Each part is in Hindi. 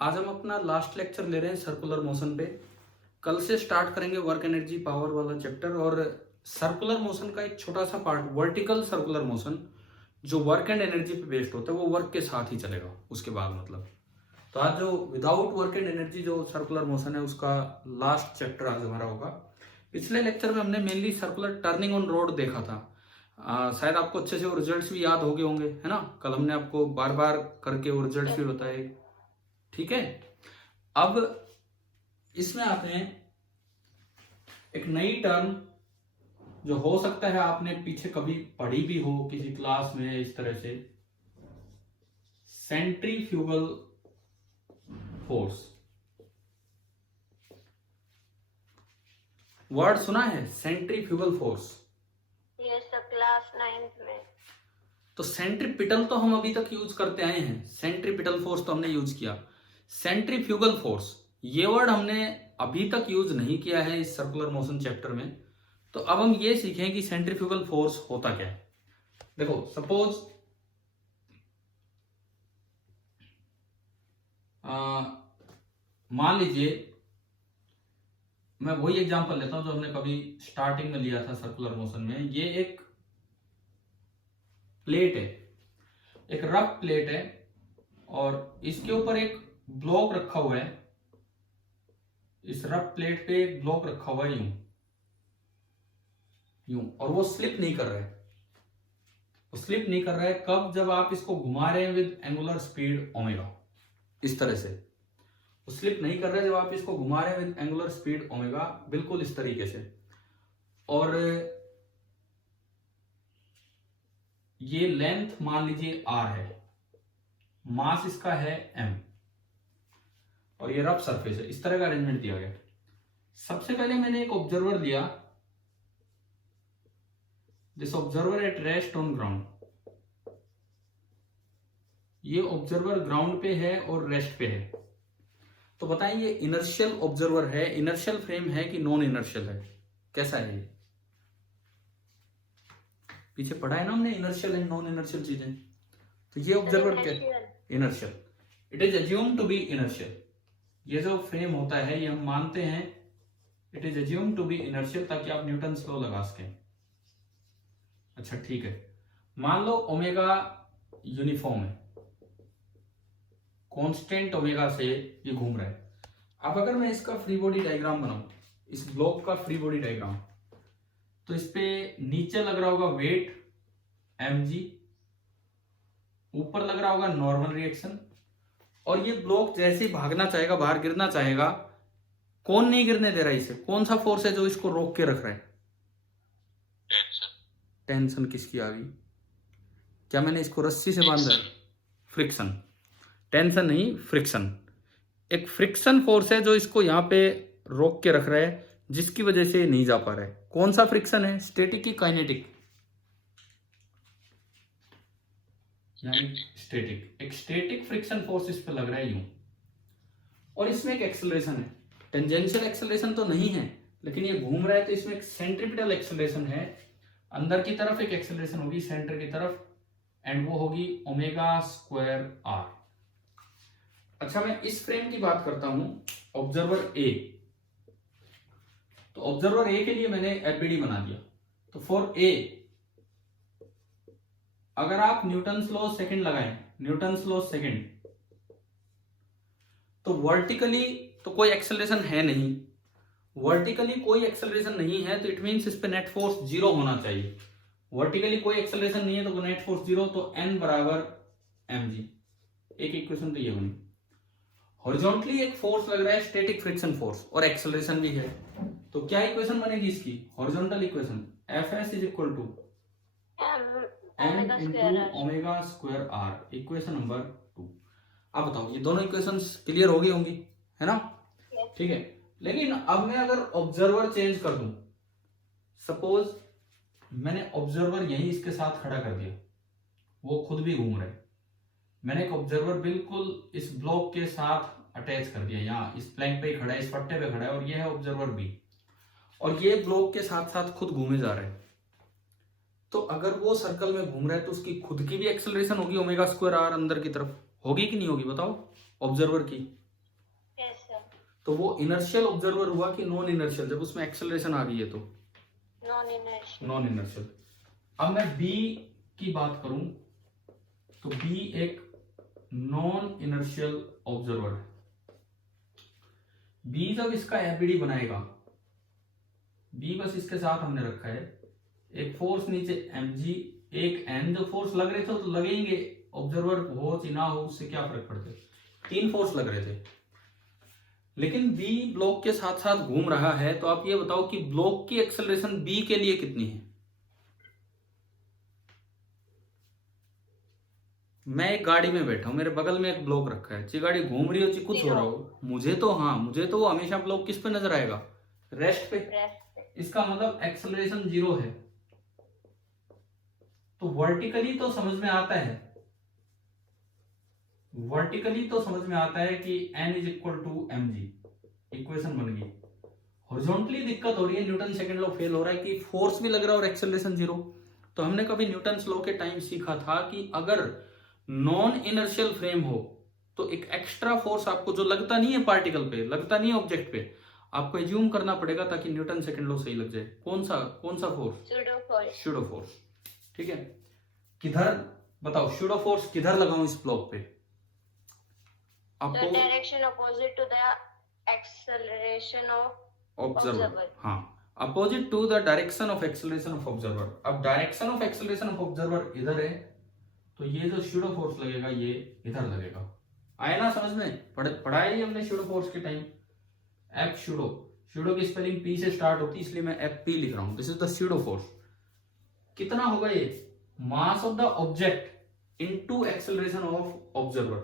आज हम अपना लास्ट लेक्चर ले रहे हैं सर्कुलर मोशन पे। कल से स्टार्ट करेंगे वर्क एनर्जी पावर वाला चैप्टर। और सर्कुलर मोशन का एक छोटा सा पार्ट वर्टिकल सर्कुलर मोशन जो वर्क एंड एनर्जी पे बेस्ड होता है वो वर्क के साथ ही चलेगा उसके बाद। मतलब तो आज जो विदाउट वर्क एंड एनर्जी जो सर्कुलर मोशन है उसका लास्ट चैप्टर आज हमारा होगा। पिछले लेक्चर में हमने mainly circular turning on road देखा था। शायद आपको अच्छे से वो रिजल्ट्स भी याद हो गए होंगे, है ना। कल हमने आपको बार बार करके वो रिजल्ट्स भी बताए, ठीक है। अब इसमें आते हैं एक नई टर्म जो हो सकता है आपने पीछे कभी पढ़ी भी हो किसी क्लास में इस तरह से, सेंट्रीफ्यूगल फोर्स। वर्ड सुना है centrifugal force? Yes sir, class 9th में। तो सेंट्रीपिटल तो हम अभी तक यूज करते आए हैं, सेंट्रीपिटल फोर्स तो हमने यूज किया। सेंट्रीफ्यूगल फोर्स ये वर्ड हमने अभी तक यूज नहीं किया है इस सर्कुलर मोशन चैप्टर में। तो अब हम ये सीखें कि सेंट्रीफ्यूगल फोर्स होता क्या है। देखो सपोज मान लीजिए मैं वही एग्जांपल लेता हूं जो हमने कभी स्टार्टिंग में लिया था सर्कुलर मोशन में। ये एक प्लेट है, एक रफ प्लेट है और इसके ऊपर एक ब्लॉक रखा हुआ है। इस रफ प्लेट पे एक ब्लॉक रखा हुआ है यूं यूं, और वो स्लिप नहीं कर रहा है। वो स्लिप नहीं कर रहा है कब? जब आप इसको घुमा रहे हैं विद एंगुलर स्पीड ओमेगा, इस तरह से। वो स्लिप नहीं कर रहा है जब आप इसको घुमा रहे हैं विद एंगुलर स्पीड ओमेगा, बिल्कुल इस तरीके से। और ये लेंथ मान लीजिए r है, मास इसका है m, और ये रफ सरफेस है। इस तरह का अरेंजमेंट दिया गया। सबसे पहले मैंने एक ऑब्जर्वर लिया, this observer at rest on ground. ये ऑब्जर्वर ग्राउंड पे है और रेस्ट पे है। तो बताएं ये इनर्शियल ऑब्जर्वर है, इनर्शियल फ्रेम है कि नॉन इनर्शियल है? कैसा है ये? पीछे पढ़ा है ना हमने इनर्शियल एंड नॉन इनर्शियल चीजें। तो ये ऑब्जर्वर क्या? Inertial. It is assume to be inertial. ये जो फ्रेम होता है ये हम मानते हैं it is assume to be inertial, ताकि आप न्यूटन्स लॉ लगा सकें। अच्छा ठीक है, मान लो ओमेगा यूनिफॉर्म है, कांस्टेंट ओमेगा से ये घूम रहा है। अब अगर मैं इसका फ्री बॉडी डायग्राम बनाऊं, इस ब्लॉक का फ्री बॉडी डायग्राम, तो इस पे नीचे लग रहा होगा वेट mg, ऊपर लग रहा होगा नॉर्मल रिएक्शन। और ये ब्लॉक जैसे ही भागना चाहेगा, बाहर गिरना चाहेगा, कौन नहीं गिरने दे रहा है इसे? कौन सा फोर्स है जो इसको रोक के रख रहा है? टेंशन किसकी आ गई? क्या मैंने इसको रस्सी से बांधा है? फ्रिक्शन। टेंशन नहीं, फ्रिक्शन। एक फ्रिक्शन फोर्स है जो इसको यहाँ पे रोक के रख रहा है, जिसकी वजह से नहीं जा पा रहा है। कौन सा फ्रिक्शन है? स्टैटिक की काइनेटिक? स्टैटिक। एक स्टैटिक फ्रिक्शन फोर्स इस पे लग रहा है यूं, और इसमें एक एक्सेलरेशन है। टेंजेंशियल एक्सेलरेशन तो नहीं है, लेकिन ये घूम रहा है तो इसमें एक सेंट्रीपिटल एक्सेलरेशन है। अंदर की तरफ एक एक्सेलरेशन होगी सेंटर की तरफ, एंड वो होगी ओमेगा स्क्वायर r। अच्छा मैं इस फ्रेम की बात करता हूं, ऑब्जर्वर ए। तो ऑब्जर्वर ए के लिए मैंने एफबीडी बना दिया। तो फॉर ए अगर आप न्यूटन्स लॉ सेकंड लगाएं, न्यूटन्स लॉ सेकंड, तो वर्टिकली तो कोई एक्सेलरेशन है नहीं। वर्टिकली कोई एक्सेलरेशन नहीं है तो इट मींस इस पे नेट फोर्स जीरो होना चाहिए। वर्टिकली कोई एक्सेलरेशन नहीं है तो नेट फोर्स जीरो, तो n बराबर mg। एक इक्वेशन तो ये बनी। हॉरिजॉन्टली एक फोर्स लग रहा है स्टैटिक फ्रिक्शन फोर्स, और एक्सेलरेशन भी है। तो क्या इक्वेशन बनेगी इसकी? Horizontal equation Fs is equal to m into omega square r, equation number 2। अब बताओ ये दोनों इक्वेशंस क्लियर हो गई होंगी, है ना? ठीक है। लेकिन अब मैं अगर ऑब्जर्वर चेंज कर दूं, सपोज मैंने ऑब्जर्वर यहीं इसके साथ खड़ा कर दिया, वो खुद भी घूम रहे। मैंने एक ऑब्जर्वर बिल्कुल इस ब्लॉक के साथ अटैच कर दिया, यहाँ इस प्लैंक पे ही खड़ा है, इस पट्टे पे खड़ा है, और ये है ऑब्जर्वर बी, और ये ब्लॉक के साथ साथ खुद घूमे जा रहे हैं। तो अगर वो सर्कल में घूम रहा है तो उसकी खुद की भी एक्सेलरेशन होगी ओमेगा स्क्वायर r अंदर की तरफ, होगी कि नहीं होगी बताओ? ऑब्जर्वर की तो वो इनर्शियल ऑब्जर्वर हुआ कि नॉन इनर्शियल, जब उसमें एक्सेलरेशन आ गई है तो नॉन इनर्शियल। Non inertial. अब मैं बी की बात करूं तो बी एक नॉन इनर्शियल ऑब्जर्वर है। बी जब इसका एफबीडी बनाएगा, बी बस इसके साथ हमने रखा है एक फोर्स नीचे mg, एक n, जो फोर्स लग रहे थे तो लगेंगे, ऑब्जर्वर हो कि ना हो उससे क्या फर्क पड़ता है, 3 फोर्स लग रहे थे। लेकिन बी ब्लॉक के साथ साथ घूम रहा है, तो आप ये बताओ कि ब्लॉक की एक्सेलरेशन बी के लिए कितनी है। मैं एक गाड़ी में बैठा हूं, मेरे बगल में एक ब्लॉक रखा है, ची गाड़ी घूम रही हो ची कुछ हो रहा हो, मुझे तो वो हमेशा ब्लॉक किस पे नजर आएगा, रेस्ट पे। इसका मतलब एक्सेलरेशन 0 है। तो वर्टिकली तो समझ में आता है, कि n is equal to mg, equation बन गई। हॉरिजॉन्टली दिक्कत हो रही है, न्यूटन सेकंड लॉ फेल हो रहा है कि फोर्स भी लग रहा है और एक्सेलरेशन 0। तो हमने कभी न्यूटन लॉ के टाइम सीखा था कि अगर नॉन इनर्शियल फ्रेम हो तो एक एक्स्ट्रा फोर्स आपको, जो लगता नहीं है पार्टिकल पे, लगता नहीं है ऑब्जेक्ट पे, आपको एज्यूम करना पड़ेगा ताकि न्यूटन सेकंड लॉ सही लग जाए। कौन सा फोर्स? Pseudo force. ठीक है, किधर बताओ, स्यूडो फोर्स किधर लगाऊं इस ब्लॉक पे आपको? Direction opposite to the acceleration of observer. हाँ, opposite to the direction of acceleration of observer. अब direction of acceleration of observer इधर है, तो ये जो स्यूडो फोर्स लगेगा ये इधर लगेगा। आया ना समझ में? पढ़ाया ही हमने स्यूडो फोर्स के टाइम। एफ स्यूडो की स्पेलिंग पी से स्टार्ट होती है, इसलिए मैं एफ पी लिख रहा हूं। This is the pseudo force. कितना होगा ये? Mass of the object into acceleration of observer.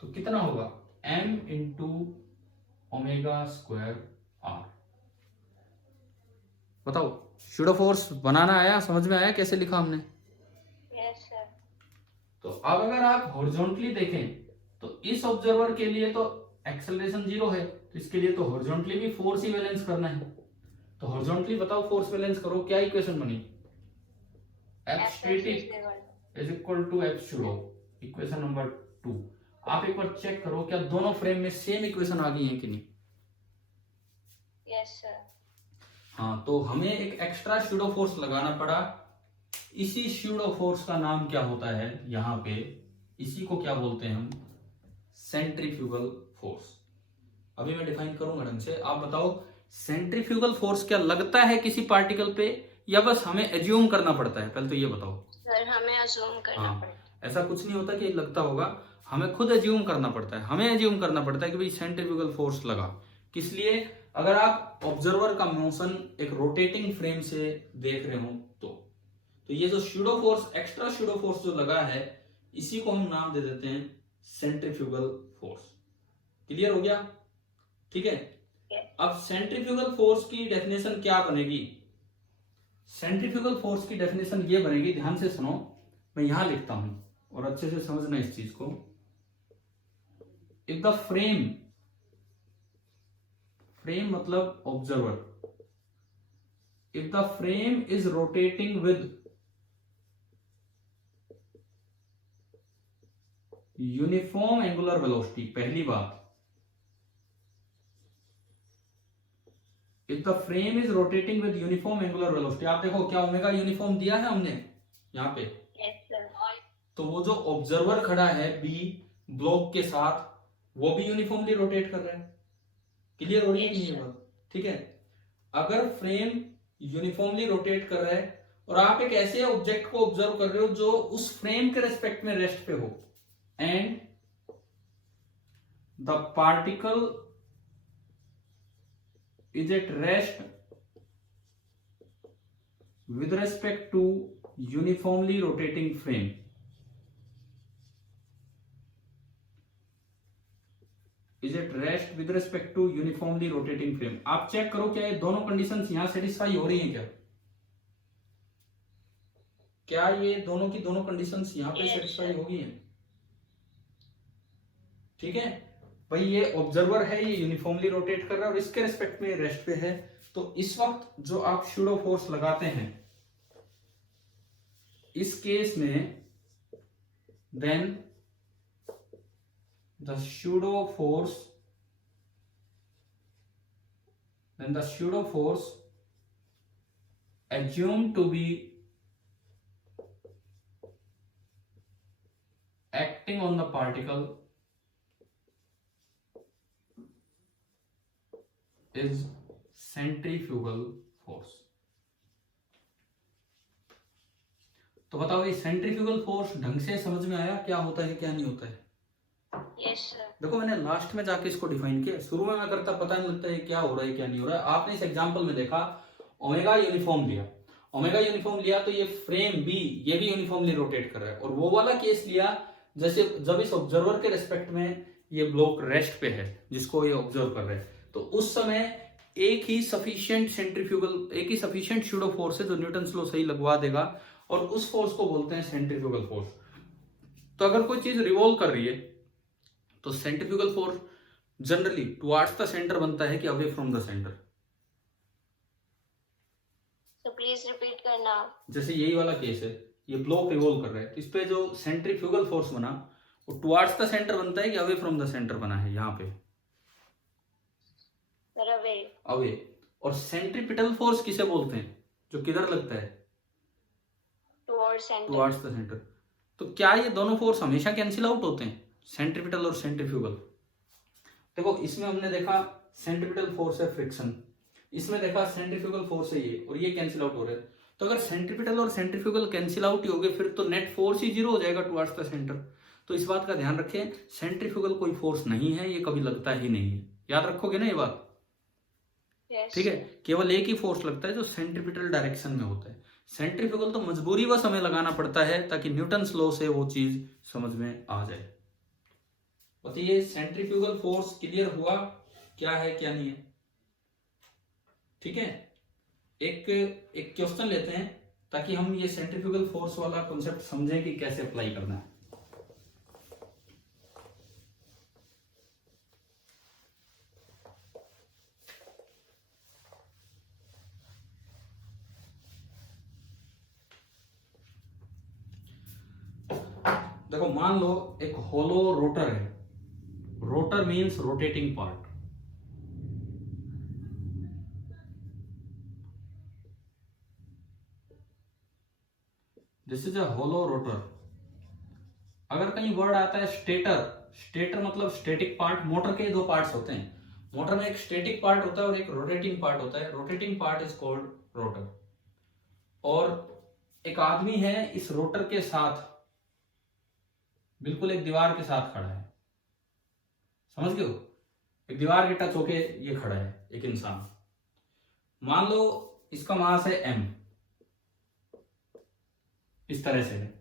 तो कितना होगा? m into omega square R. बताओ, स्यूडो फोर्स बनाना आया? समझ में आया कैसे लिखा हमने? Yes sir. तो अब अगर आप हॉरिजॉन्टली देखें तो इस ऑब्जर्वर के लिए तो एक्सेलरेशन 0 है, तो इसके लिए तो हॉरिजॉन्टली भी फोर्स ही बैलेंस करना है। तो हॉरिजॉन्टली बताओ, फोर्स बैलेंस करो, क्या इक्वेशन बनी? F static is equal to F pseudo, equation number 2। आप एक बार चेक करो क्या दोनों फ्रेम में सेम इक्वेशन आ गई है कि नहीं? Yes sir. हाँ, तो हमें एक एक्स्ट्रा स्यूडो फोर्स लगाना पड़ा। इसी स्यूडो फोर्स का नाम क्या होता है यहाँ पे? इसी को क्या बोलते हैं हम? Centrifugal force. अभी मैं डिफाइन करूंगा ढंग से, आप बताओ सेंट्रीफ्यूगल फोर्स क्या लगता है किसी पार्टिकल पे, या बस हमें एज्यूम करना पड़ता है? पहले तो ये बताओ सर। हमें अज्यूम करना पड़ता है। ऐसा कुछ नहीं होता कि लगता होगा, हमें खुद एज्यूम करना पड़ता है। हमें एज्यूम करना पड़ता है कि भाई सेंट्रीफ्यूगल फोर्स लगा। किस लिए? अगर आप ऑब्जर्वर का मोशन एक रोटेटिंग फ्रेम से देख रहे हो तो ये जो pseudo force, extra pseudo force जो लगा है, इसी को हम नाम दे देते हैं सेंट्रीफ्यूगल फोर्स। क्लियर हो गया? ठीक है। अब सेंट्रीफ्यूगल फोर्स की डेफिनेशन क्या बनेगी? सेंट्रीफ्यूगल फोर्स की डेफिनेशन ये बनेगी, ध्यान से सुनो, मैं यहां लिखता हूं और अच्छे से समझना इस चीज को। इफ द फ्रेम मतलब observer, if the frame is rotating with uniform angular velocity, पहली बात, if the frame is rotating with uniform angular velocity. आप देखो क्या ओमेगा यूनिफॉर्म दिया है हमने यहाँ पे? Yes sir. तो वो जो ऑब्जर्वर खड़ा है बी ब्लॉक के साथ, वो भी यूनिफॉर्मली रोटेट कर रहा है। क्लियर हो रही है ये बात? ठीक है। अगर फ्रेम यूनिफॉर्मली रोटेट कर रहा है और आप एक ऐसे ऑब्जेक्ट को ऑब्जर्व कर रहे हो जो उस फ्रेम के रेस्पेक्ट में रेस्ट पे हो, and the particle is at rest with respect to uniformly rotating frame, is at rest with respect to uniformly rotating frame। आप चेक करो क्या ये दोनों कंडीशंस यहां सेटिस्फाई हो रही हैं क्या? क्या ये दोनों की दोनों कंडीशंस यहां पे सेटिस्फाई हो गई हैं? ठीक है भाई, ये ऑब्जर्वर है, ये यूनिफॉर्मली रोटेट कर रहा है और इसके रेस्पेक्ट में रेस्ट पे है। तो इस वक्त जो आप स्यूडो फोर्स लगाते हैं इस केस में, then the pseudo force then the pseudo force assumed to be acting on the particle is centrifugal force। तो बताओ ये सेंट्रीफ्यूगल फोर्स ढंग से समझ में आया क्या होता है क्या नहीं होता है? Yes, sir. देखो मैंने लास्ट में जाके इसको डिफाइन किया, शुरू में मैं करता पता नहीं लगता है क्या हो रहा है क्या नहीं हो रहा है। आपने इस एग्जांपल में देखा ओमेगा यूनिफॉर्म लिया, ओमेगा यूनिफॉर्म लिया तो ये फ्रेम बी ये भी यूनिफॉर्मली रोटेट कर रहा है, और वो वाला केस लिया जैसे जब इस ऑब्जर्वर के रेस्पेक्ट में ये ब्लॉक रेस्ट पे है जिसको ये ऑब्जर्व कर रहे हैं, तो उस समय एक ही सफिशिएंट सेंट्रीफ्यूगल एक ही सफिशिएंट स्यूडो फोर्स है जो न्यूटन लॉ सही लगवा देगा, और उस फोर्स को बोलते हैं सेंट्रीफ्यूगल फोर्स। तो अगर कोई चीज रिवॉल्व कर रही है तो centrifugal force generally towards the centre बनता है कि away from the centre. So please repeat करना। जैसे यही वाला केस है, ये ब्लॉक रिवॉल्व कर रहा है, इस पे जो सेंट्रीफ्यूगल फोर्स बना वो टुवर्ड्स द सेंटर बनता है कि अवे फ्रॉम द सेंटर बना है यहाँ पे अवे। अवे। और सेंट्रीपिटल फोर्स किसे बोलते हैं जो किधर लगता है? Towards the centre. तो क्या ये दोनों फोर्स हमेशा कैंसिल आउट होते हैं, सेंट्रीपिटल और सेंट्रीफ्यूगल? देखो इसमें हमने देखा सेंट्रीपिटल फोर्स है फ्रिक्शन, इसमें देखा सेंट्रीफ्यूगल फोर्स है ये, और ये कैंसिल आउट हो रहे हैं। तो अगर सेंट्रीपिटल और सेंट्रीफ्यूगल कैंसिल आउट ही हो गए फिर तो नेट फोर्स ही जीरो हो जाएगा टुवर्ड्स द सेंटर। तो इस बात का ध्यान रखें, सेंट्रीफ्यूगल कोई फोर्स नहीं है, ये कभी लगता ही नहीं है, याद रखोगे ना ये बात? ठीक है, केवल एक ही फोर्स लगता है जो सेंट्रीपिटल डायरेक्शन में होता है। सेंट्रीफ्यूगल तो मजबूरी बस हमें लगाना पड़ता है ताकि न्यूटन्स लॉ से वो चीज समझ में आ जाए। बताइए सेंट्रीफ्यूगल फोर्स क्लियर हुआ क्या है क्या नहीं है? ठीक है, एक क्वेश्चन लेते हैं ताकि हम ये सेंट्रीफ्यूगल फोर्स वाला कॉन्सेप्ट समझें कि कैसे अप्लाई करना है। देखो मान लो एक होलो रोटर है, rotor means rotating part. This is a hollow rotor. अगर कहीं वर्ड आता है स्टेटर, स्टेटर मतलब स्टैटिक पार्ट। मोटर के दो पार्ट्स होते हैं, मोटर में एक स्टैटिक पार्ट होता है और एक रोटेटिंग पार्ट होता है। Rotating part is called rotor. और एक आदमी है इस रोटर के साथ, बिल्कुल एक दीवार के साथ खड़ा है, समझ गए हो? एक दीवार के टच होके ये खड़ा है एक इंसान। मान लो इसका मास है m, इस तरह से है,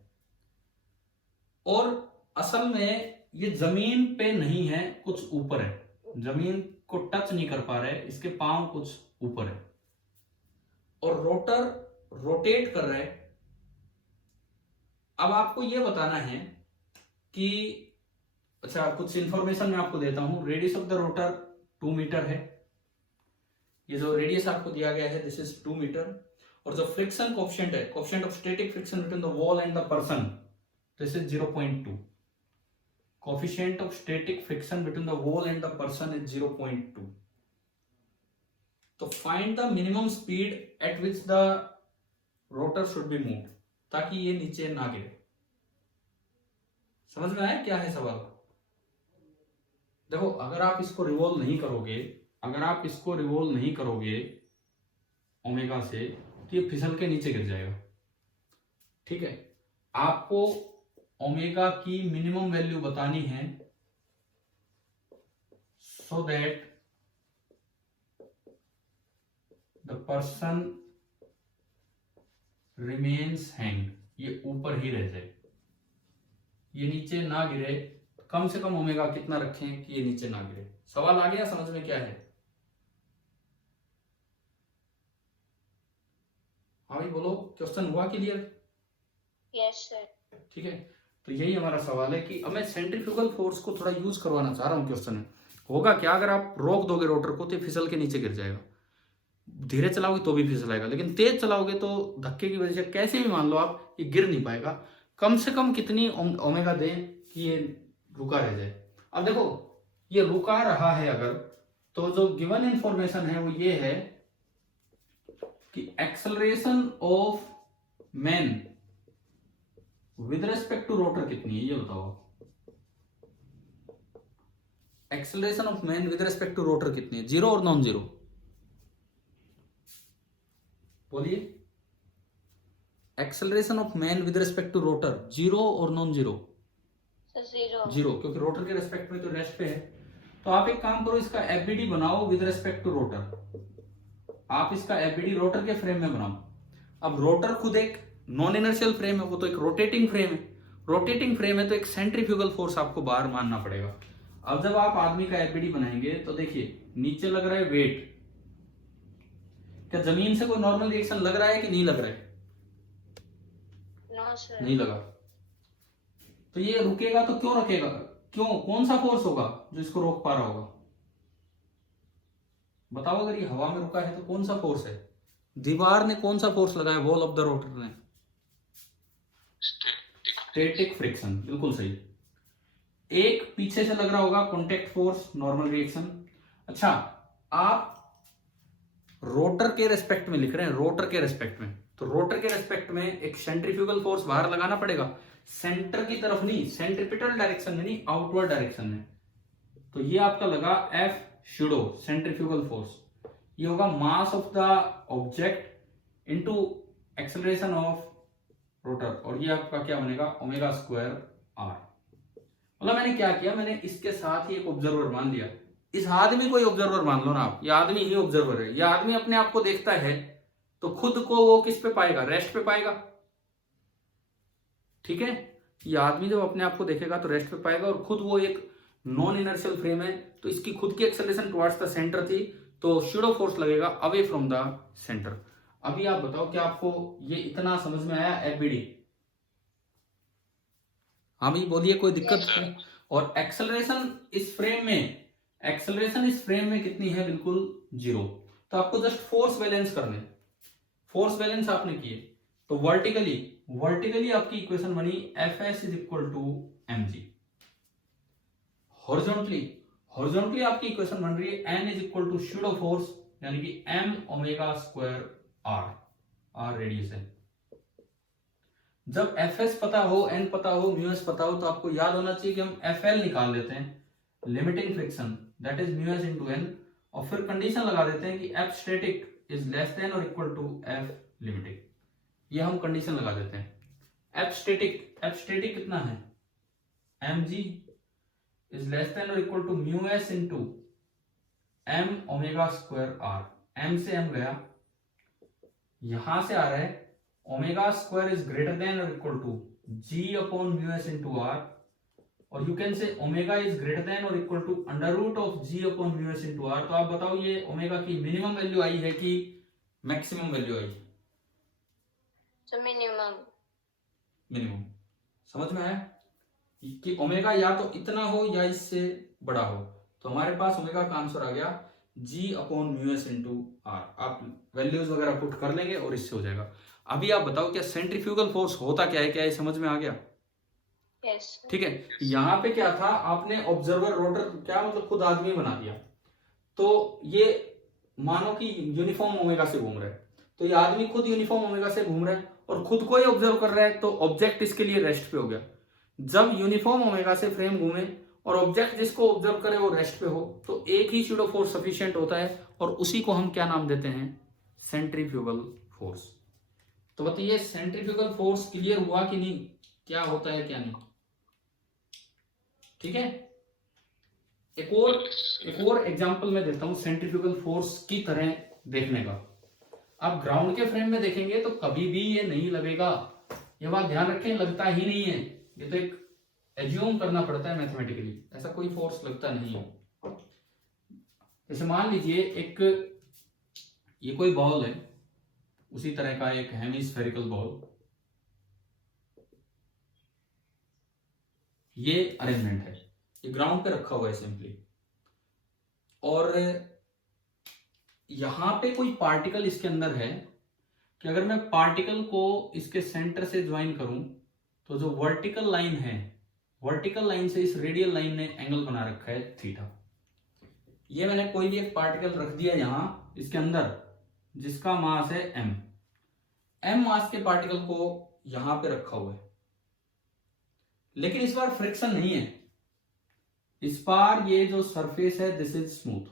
और असल में ये जमीन पे नहीं है, कुछ ऊपर है, जमीन को टच नहीं कर पा रहे, इसके पांव कुछ ऊपर है, और रोटर रोटेट कर रहा है। अब आपको ये बताना है कि अच्छा कुछ इंफॉर्मेशन मैं आपको देता हूं। Radius of the rotor 2 metre है, ये जो रेडियस आपको दिया गया है दिस इज 2 मीटर। और जो फ्रिक्शन कोएफिशिएंट है, coefficient of static friction between the wall and the person, this is 0.2। Coefficient of static friction between the wall and the person is 0.2। तो find the minimum speed at which the rotor should be move, ताकि ये नीचे ना गिरे। समझ में आया क्या है सवाल? देखो अगर आप इसको रिवॉल्व नहीं करोगे, अगर आप इसको रिवॉल्व नहीं करोगे ओमेगा से, तो ये फिसल के नीचे गिर जाएगा। ठीक है, आपको ओमेगा की मिनिमम वैल्यू बतानी है so that the person remains hang, ये ऊपर ही रह जाए, ये नीचे ना गिरे। कम से कम ओमेगा कितना रखें कि ये नीचे ना गिरे? सवाल आ गया समझ में क्या है? हाँ भाई बोलो, क्वेश्चन हुआ क्लियर? Yes sir. ठीक है, तो यही हमारा सवाल है कि अब मैं सेंट्रीफ्यूगल फोर्स को थोड़ा यूज करवाना चाह रहा हूं क्वेश्चन में। होगा क्या अगर आप रोक दोगे रोटर को तो फिसल के नीचे गिर जाएगा, धीरे चलाओगे तो भी फिसलाएगा, लेकिन तेज चलाओगे तो धक्के की वजह से कैसे भी मान लो आप ये गिर नहीं पाएगा। कम से कम कितनी ओमेगा दें कि ये रुका रह जाए? अब देखो ये रुका रहा है अगर, तो जो गिवन इंफॉर्मेशन है वो ये है कि acceleration of man with respect to rotor कितनी है, ये बताओ। Acceleration of man with respect to rotor कितनी है, जीरो और नॉन जीरो? बोलिए। Acceleration of man with respect to rotor, zero और नॉन जीरो? जीरो। जीरो, क्योंकि रोटर के रेस्पेक्ट में तो रेस्ट पे है। तो आप एक काम करो, इसका एफबीडी बनाओ विद रेस्पेक्ट टू रोटर। आप इसका एफबीडी रोटर के फ्रेम में बनाओ। अब रोटर खुद एक नॉन इनर्शियल फ्रेम है, वो तो एक रोटेटिंग फ्रेम है। रोटेटिंग फ्रेम है तो एक सेंट्रीफ्यूगल फोर्स आपको बाहर मानना पड़ेगा। अब जब आप आदमी का एफबीडी बनाएंगे तो देखिए, नीचे लग रहा है वेट। क्या जमीन से कोई नॉर्मल रिएक्शन लग रहा है कि नहीं लग रहा है? No sir. नहीं लगा। तो ये रुकेगा तो क्यों रुकेगा? क्यों? कौन सा फोर्स होगा जो इसको रोक पा रहा होगा? बताओ। अगर ये हवा में रुका है तो कौन सा फोर्स है? दीवार ने कौन सा फोर्स लगाया? वॉल ऑफ द रोटर ने? स्टैटिक फ्रिक्शन, बिल्कुल सही। एक पीछे से लग रहा होगा कॉन्टेक्ट फोर्स, नॉर्मल रिएक्शन। अच्छा, आप रोटर के रेस्पेक्ट में लिख रहे हैं, रोटर के रेस्पेक्ट में, तो रोटर के रेस्पेक्ट में एक सेंट्रीफ्यूगल फोर्स बाहर लगाना पड़ेगा, सेंटर की तरफ नहीं, सेंट्रीपिटल डायरेक्शन में नहीं, आउटवर्ड डायरेक्शन में। तो ये आपका लगा एफ शूडो, सेंट्रीफ्यूगल फोर्स। ये होगा mass of the object into acceleration of rotor, और ये आपका क्या बनेगा? Omega square R. मतलब मैंने क्या किया, मैंने इसके साथ ही एक ऑब्जर्वर मान लिया। इस आदमी को ही ऑब्जर्वर मान लो ना आप, ये आदमी ही ऑब्जर्वर है। ये आदमी अपने आप को देखता है तो खुद को वो किस पे पाएगा? रेस्ट पे पाएगा। ठीक है, ये आदमी जब अपने आप को देखेगा तो रेस्ट पे पाएगा, और खुद वो एक नॉन इनर्शियल फ्रेम है, तो इसकी खुद की एक्सेलरेशन टुवर्ड्स द सेंटर थी, तो शूडो फोर्स लगेगा अवे फ्रॉम द सेंटर। अभी आप बताओ कि आपको ये इतना समझ में आया एफबीडी? हाँ भाई बोलिए, कोई दिक्कत है? और एक्सेलरेशन इस फ्रेम में, एक्सेलरेशन इस फ्रेम में कितनी है? बिल्कुल जीरो। तो आपको जस्ट फोर्स बैलेंस करने, फोर्स बैलेंस आपने किए तो वर्टिकली आपकी इक्वेशन बनी F S is equal to M G. Horizontally आपकी इक्वेशन बन रही है N is equal to pseudo force, यानी कि M omega square R, R radius है। जब एफ एस पता हो, एन पता हो, म्यू एस पता हो, तो आपको याद होना चाहिए कि हम एफ एल निकाल लेते हैं, limiting friction, that is mu S into N, और फिर कंडीशन लगा देते हैं कि F static is less than और इक्वल टू एफ लिमिटिंग। ये हम कंडीशन लगा देते हैं। एफ स्टैटिक कितना है? M G is less than और equal to mu S into M omega square R. M से एम गया, यहां से आ रहा है omega square is greater than और equal to G upon mu S into R, और you can say omega is greater than और equal to under root of G upon mu S into R. तो आप बताओ ये ओमेगा की मिनिमम वैल्यू आई है कि मैक्सिमम वैल्यू आई? तो मिनिमम। समझ में आया कि ओमेगा या तो इतना हो या इससे बड़ा हो। तो हमारे पास ओमेगा का आंसर आ गया G upon mu S into R. आप वैल्यूज वगैरह पुट कर लेंगे और इससे हो जाएगा। अभी आप बताओ क्या सेंट्रीफ्यूगल फोर्स होता क्या है? क्या ये समझ में आ गया? यस। ठीक है, यहां पे क्या था, आपने ऑब्जर्वर रोटर क्या मतलब खुद आदमी बना दिया, तो ये मानो कि यूनिफॉर्म ओमेगा से घूम रहा है, तो ये आदमी खुद यूनिफॉर्म ओमेगा से घूम रहा है और खुद को ही ऑब्जर्व कर रहा है, तो ऑब्जेक्ट इसके लिए रेस्ट पे हो गया। जब यूनिफॉर्म ओमेगा से फ्रेम घूमे और ऑब्जेक्ट जिसको ऑब्जर्व करे वो रेस्ट पे हो, तो एक ही शूडो फोर्स सफिशिएंट होता है, और उसी को हम क्या नाम देते हैं? Centrifugal force. तो बताइए सेंट्रीफ्यूगल फोर्स क्लियर हुआ कि नहीं? क्या होता है क्या नहीं? ठीक है, एक और एग्जांपल मैं देता हूं सेंट्रीफ्यूगल फोर्स की तरह देखने का। आप ग्राउंड के फ्रेम में देखेंगे तो कभी भी ये नहीं लगेगा, ये बात ध्यान रखें, लगता ही नहीं है। ये तो एक एज्यूम करना पड़ता है मैथमेटिकली, ऐसा कोई फोर्स लगता नहीं है। जैसे मान लीजिए एक ये कोई बॉल है, उसी तरह का एक हेमिस्फेरिकल बॉल, ये अरेंजमेंट है, ये ग्राउंड पे रखा हुआ है सिंपली, और यहां पे कोई पार्टिकल इसके अंदर है कि अगर मैं पार्टिकल को इसके सेंटर से ज्वाइन करूं तो जो वर्टिकल लाइन है, वर्टिकल लाइन से इस रेडियल लाइन ने एंगल बना रखा है थीटा। ये मैंने कोई भी एक पार्टिकल रख दिया यहां इसके अंदर जिसका मास है m मास के पार्टिकल को यहां पे रखा हुआ है, लेकिन इस बार फ्रिक्शन नहीं है, इस बार ये जो सरफेस है दिस इज स्मूथ।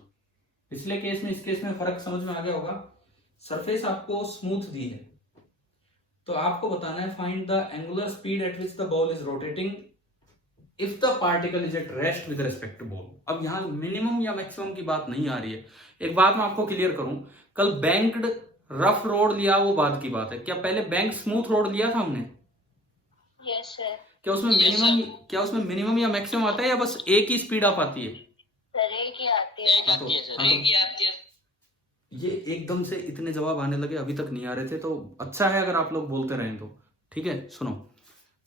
पिछले केस में इस केस में फर्क समझ में आ गया होगा, सरफेस आपको स्मूथ दी है, तो आपको बताना है find the angular speed at which the ball is rotating if the particle is at rest with respect to ball. अब यहां मिनिमम या मैक्सिमम की बात नहीं आ रही है। एक बात मैं आपको क्लियर करूं, कल बैंक्ड रफ रोड लिया वो बात की बात है, क्या पहले बैंक स्मूथ रोड लिया था हमने? Yes sir. क्या उसमें मिनिमम या मैक्सिमम आता है या बस एक ही स्पीड आप आती है? सर एक ही आती है। ये एकदम से इतने जवाब आने लगे, अभी तक नहीं आ रहे थे, तो अच्छा है अगर आप लोग बोलते रहें तो। ठीक है, सुनो,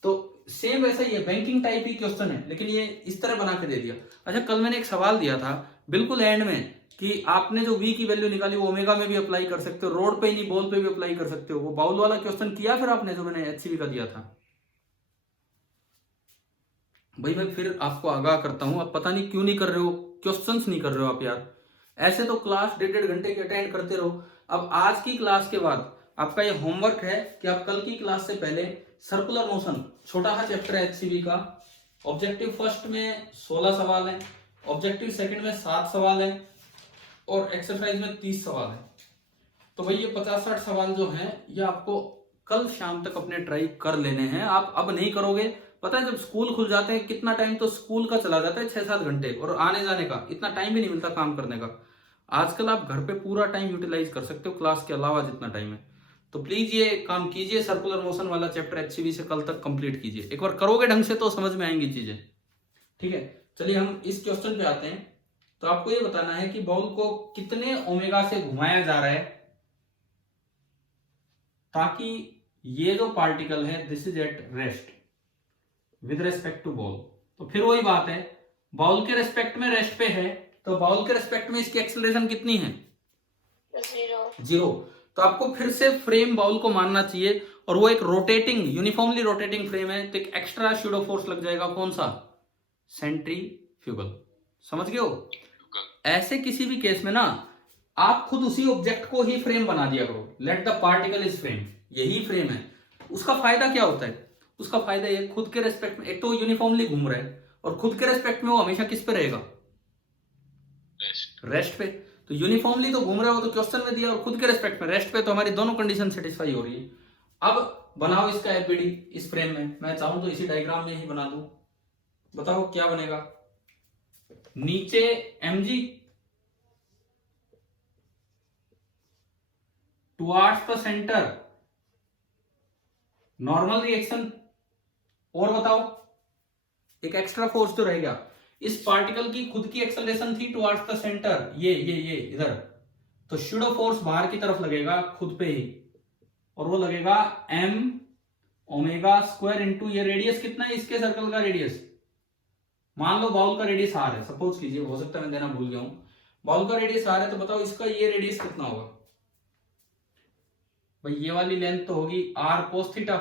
तो सेम वैसा ही है, बैंकिंग टाइप ही क्वेश्चन है, लेकिन ये इस तरह बना के दे दिया। अच्छा, कल मैंने एक सवाल दिया था बिल्कुल एंड में कि आपने जो v की वैल्यू निकाली वो ओमेगा में भी अप्लाई कर सकते हो, रोड पे ही नहीं बॉल पे भी अप्लाई कर सकते हो। वो बाउल वाला क्वेश्चन किया फिर आपने जो मैंने HCV का दिया था? भाई मैं फिर आपको आगाह करता हूं, आप पता नहीं क्यों नहीं कर रहे हो, क्वेश्चंस नहीं कर रहे हो आप यार। ऐसे तो क्लास 1.5 घंटे की अटेंड करते रहो। अब आज की क्लास के बाद आपका ये होमवर्क है कि आप कल की क्लास से पहले सर्कुलर मोशन छोटा सा चैप्टर है HCV का, ऑब्जेक्टिव फर्स्ट में 16 सवाल है, ऑब्जेक्टिव सेकंड में 7 सवाल है और एक्सरसाइज में 30 सवाल है। तो भाई ये 50-60 सवाल जो हैं ये आपको कल शाम तक अपने ट्राई कर लेने हैं। आप अब नहीं करोगे, पता है जब स्कूल खुल जाते हैं कितना टाइम तो स्कूल का चला जाता है, 6-7 घंटे, और आने जाने का इतना टाइम भी नहीं मिलता काम करने का। आजकल आप घर पे पूरा टाइम यूटिलाइज कर सकते हो क्लास के अलावा जितना टाइम है। तो प्लीज ये काम कीजिए, सर्कुलर मोशन वाला चैप्टर HCV से कल तक कंप्लीट कीजिए। एक बार करोगे ढंग से तो समझ में आएंगी चीजें। ठीक है, चलिए हम इस क्वेश्चन पे आते हैं। तो आपको ये बताना है कि बॉल को कितने ओमेगा से घुमाया जा रहा है ताकि ये जो पार्टिकल है this is at rest with respect to ball. तो फिर वही बात है, बॉल के रेस्पेक्ट में रेस्ट पे है, तो बॉल के रेस्पेक्ट में इसकी एक्सेलरेशन कितनी है? 0। तो आपको फिर से फ्रेम बॉल को मानना चाहिए, और वो एक रोटेटिंग यूनिफॉर्मली रोटेटिंग फ्रेम है, तो एक एक्स्ट्रा शूडो फोर्स लग जाएगा, कौन सा? सेंट्रीफ्यूगल। समझ गए हो? ऐसे किसी भी केस में ना आप खुद उसी ऑब्जेक्ट को ही फ्रेम बना दिया करो, let the particle is frame, यही फ्रेम है। उसका फायदा क्या होता है? उसका फायदा ये खुद के रेस्पेक्ट में, एक तो यूनिफॉर्मली घूम रहा है और खुद के रेस्पेक्ट में वो हमेशा किस पे रहेगा? रेस्ट पे। तो यूनिफॉर्मली तो घूम रहा है वो तो क्वेश्चन में दिया, और खुद के रेस्पेक्ट में रेस्ट पे, तो हमारी दोनों कंडीशन सेटिस्फाई हो रही है। अब बनाओ इसका एपीडी इस फ्रेम में, मैं चाहूं तो इसी डायग्राम में ही बना दूं। बताओ क्या बनेगा? नीचे mg towards the centre normal reaction, और बताओ एक एक्स्ट्रा फोर्स तो रहेगा। इस पार्टिकल की खुद की एक्सेलरेशन थी टुवर्ड्स द सेंटर, ये इधर, तो शूडो फोर्स बाहर की तरफ लगेगा खुद पे ही, और वो लगेगा m ओमेगा स्क्वायर इंटू ये रेडियस कितना है इसके सर्कल का रेडियस, मान लो बॉल का रेडियस r है, सपोज कीजिए, हो सकता है मैं देना भूल गया हूं, बॉल का रेडियस r है, तो बताओ इसका ये रेडियस कितना होगा? भाई ये वाली लेंथ तो होगी r cos थीटा,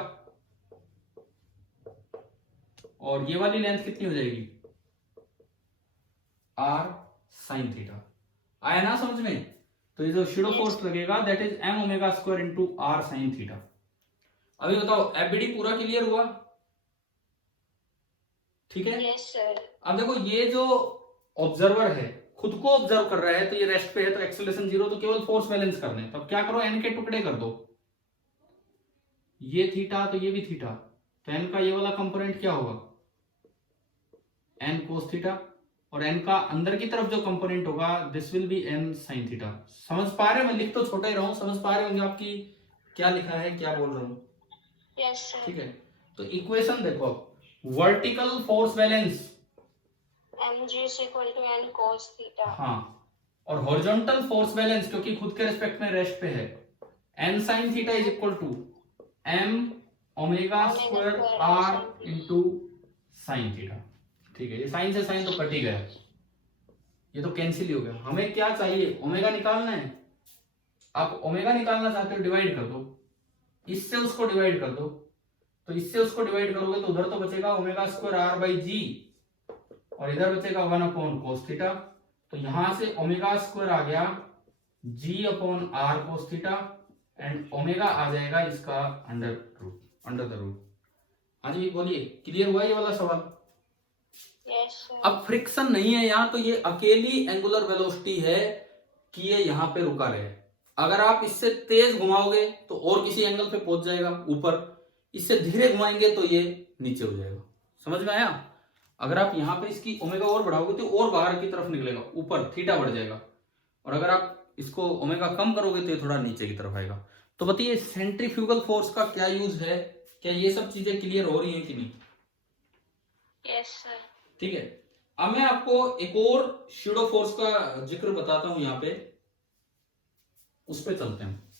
और ये वाली लेंथ कितनी हो जाएगी? r sin theta. आया ना समझ में? तो ये जो शूडो फोर्स लगेगा that is m omega square into r sin theta. अभी बताओ एफबीडी पूरा क्लियर हुआ? ठीक है, यस सर। अब देखो ये जो ऑब्जर्वर है खुद को ऑब्जर्व कर रहा है, तो ये रेस्ट पे है, तो एक्सेलरेशन 0, तो केवल फोर्स बैलेंस करने। तो अब क्या करो, n के टुकड़े कर दो, ये थीटा तो ये भी थीटा, तो n का ये वाला कंपोनेंट क्या होगा? n cos थीटा, और n का अंदर की तरफ जो कंपोनेंट होगा this will be n sin theta. समझ पा रहे हो? मैं लिख तो छोटा ही रहा हूं, समझ पा रहे होंगे आपकी क्या लिखा है, क्या बोल रहा हूं? Yes sir. ठीक है, तो इक्वेशन देखो, vertical force balance mg is equal to n cos theta। हाँ, और हॉरिजॉन्टल फोर्स बैलेंस क्योंकि खुद के रिस्पेक्ट में रेस्ट पे है, n sin theta is equal to m omega square r into sine theta. ठीक है, ये साइन से साइन तो कट ही गया, ये तो कैंसिल ही हो गया। हमें क्या चाहिए? ओमेगा निकालना है। आप ओमेगा निकालना चाहते हो, डिवाइड कर दो, इससे उसको डिवाइड कर दो, तो इससे उसको डिवाइड करोगे तो उधर तो बचेगा ओमेगा स्क्वायर r बाई जी, और इधर बचेगा 1 अपॉन कोस थीटा, तो यहां से ओमेगा स्क्वायर आ गया G upon R cos theta and omega आ जाएगा इसका अंडर द रूट। हाँ जी बोलिए, क्लियर हुआ ये वाला सवाल? Yes, sir. अब फ्रिक्शन नहीं है यहाँ, तो ये अकेली एंगुलर वेलोसिटी है कि ये यहाँ पे रुका रहे। अगर आप इससे तेज घुमाओगे तो और किसी एंगल पे पहुंच जाएगा ऊपर, इससे धीरे घुमाएंगे तो ये नीचे हो जाएगा। समझ में आया? अगर आप यहाँ पे इसकी ओमेगा और बढ़ाओगे तो और बाहर की तरफ निकलेगा, ऊपर थीटा बढ़ जाएगा, और अगर आप इसको ओमेगा कम करोगे तो ये थोड़ा नीचे की तरफ आएगा। तो बताइए सेंट्रीफ्यूगल फोर्स का क्या यूज है? क्या ये सब चीजें क्लियर हो रही हैं कि नहीं? Yes, sir. ठीक है, अब मैं आपको एक और स्यूडो फोर्स का जिक्र बताता हूं, यहाँ पे उस पे चलते हैं।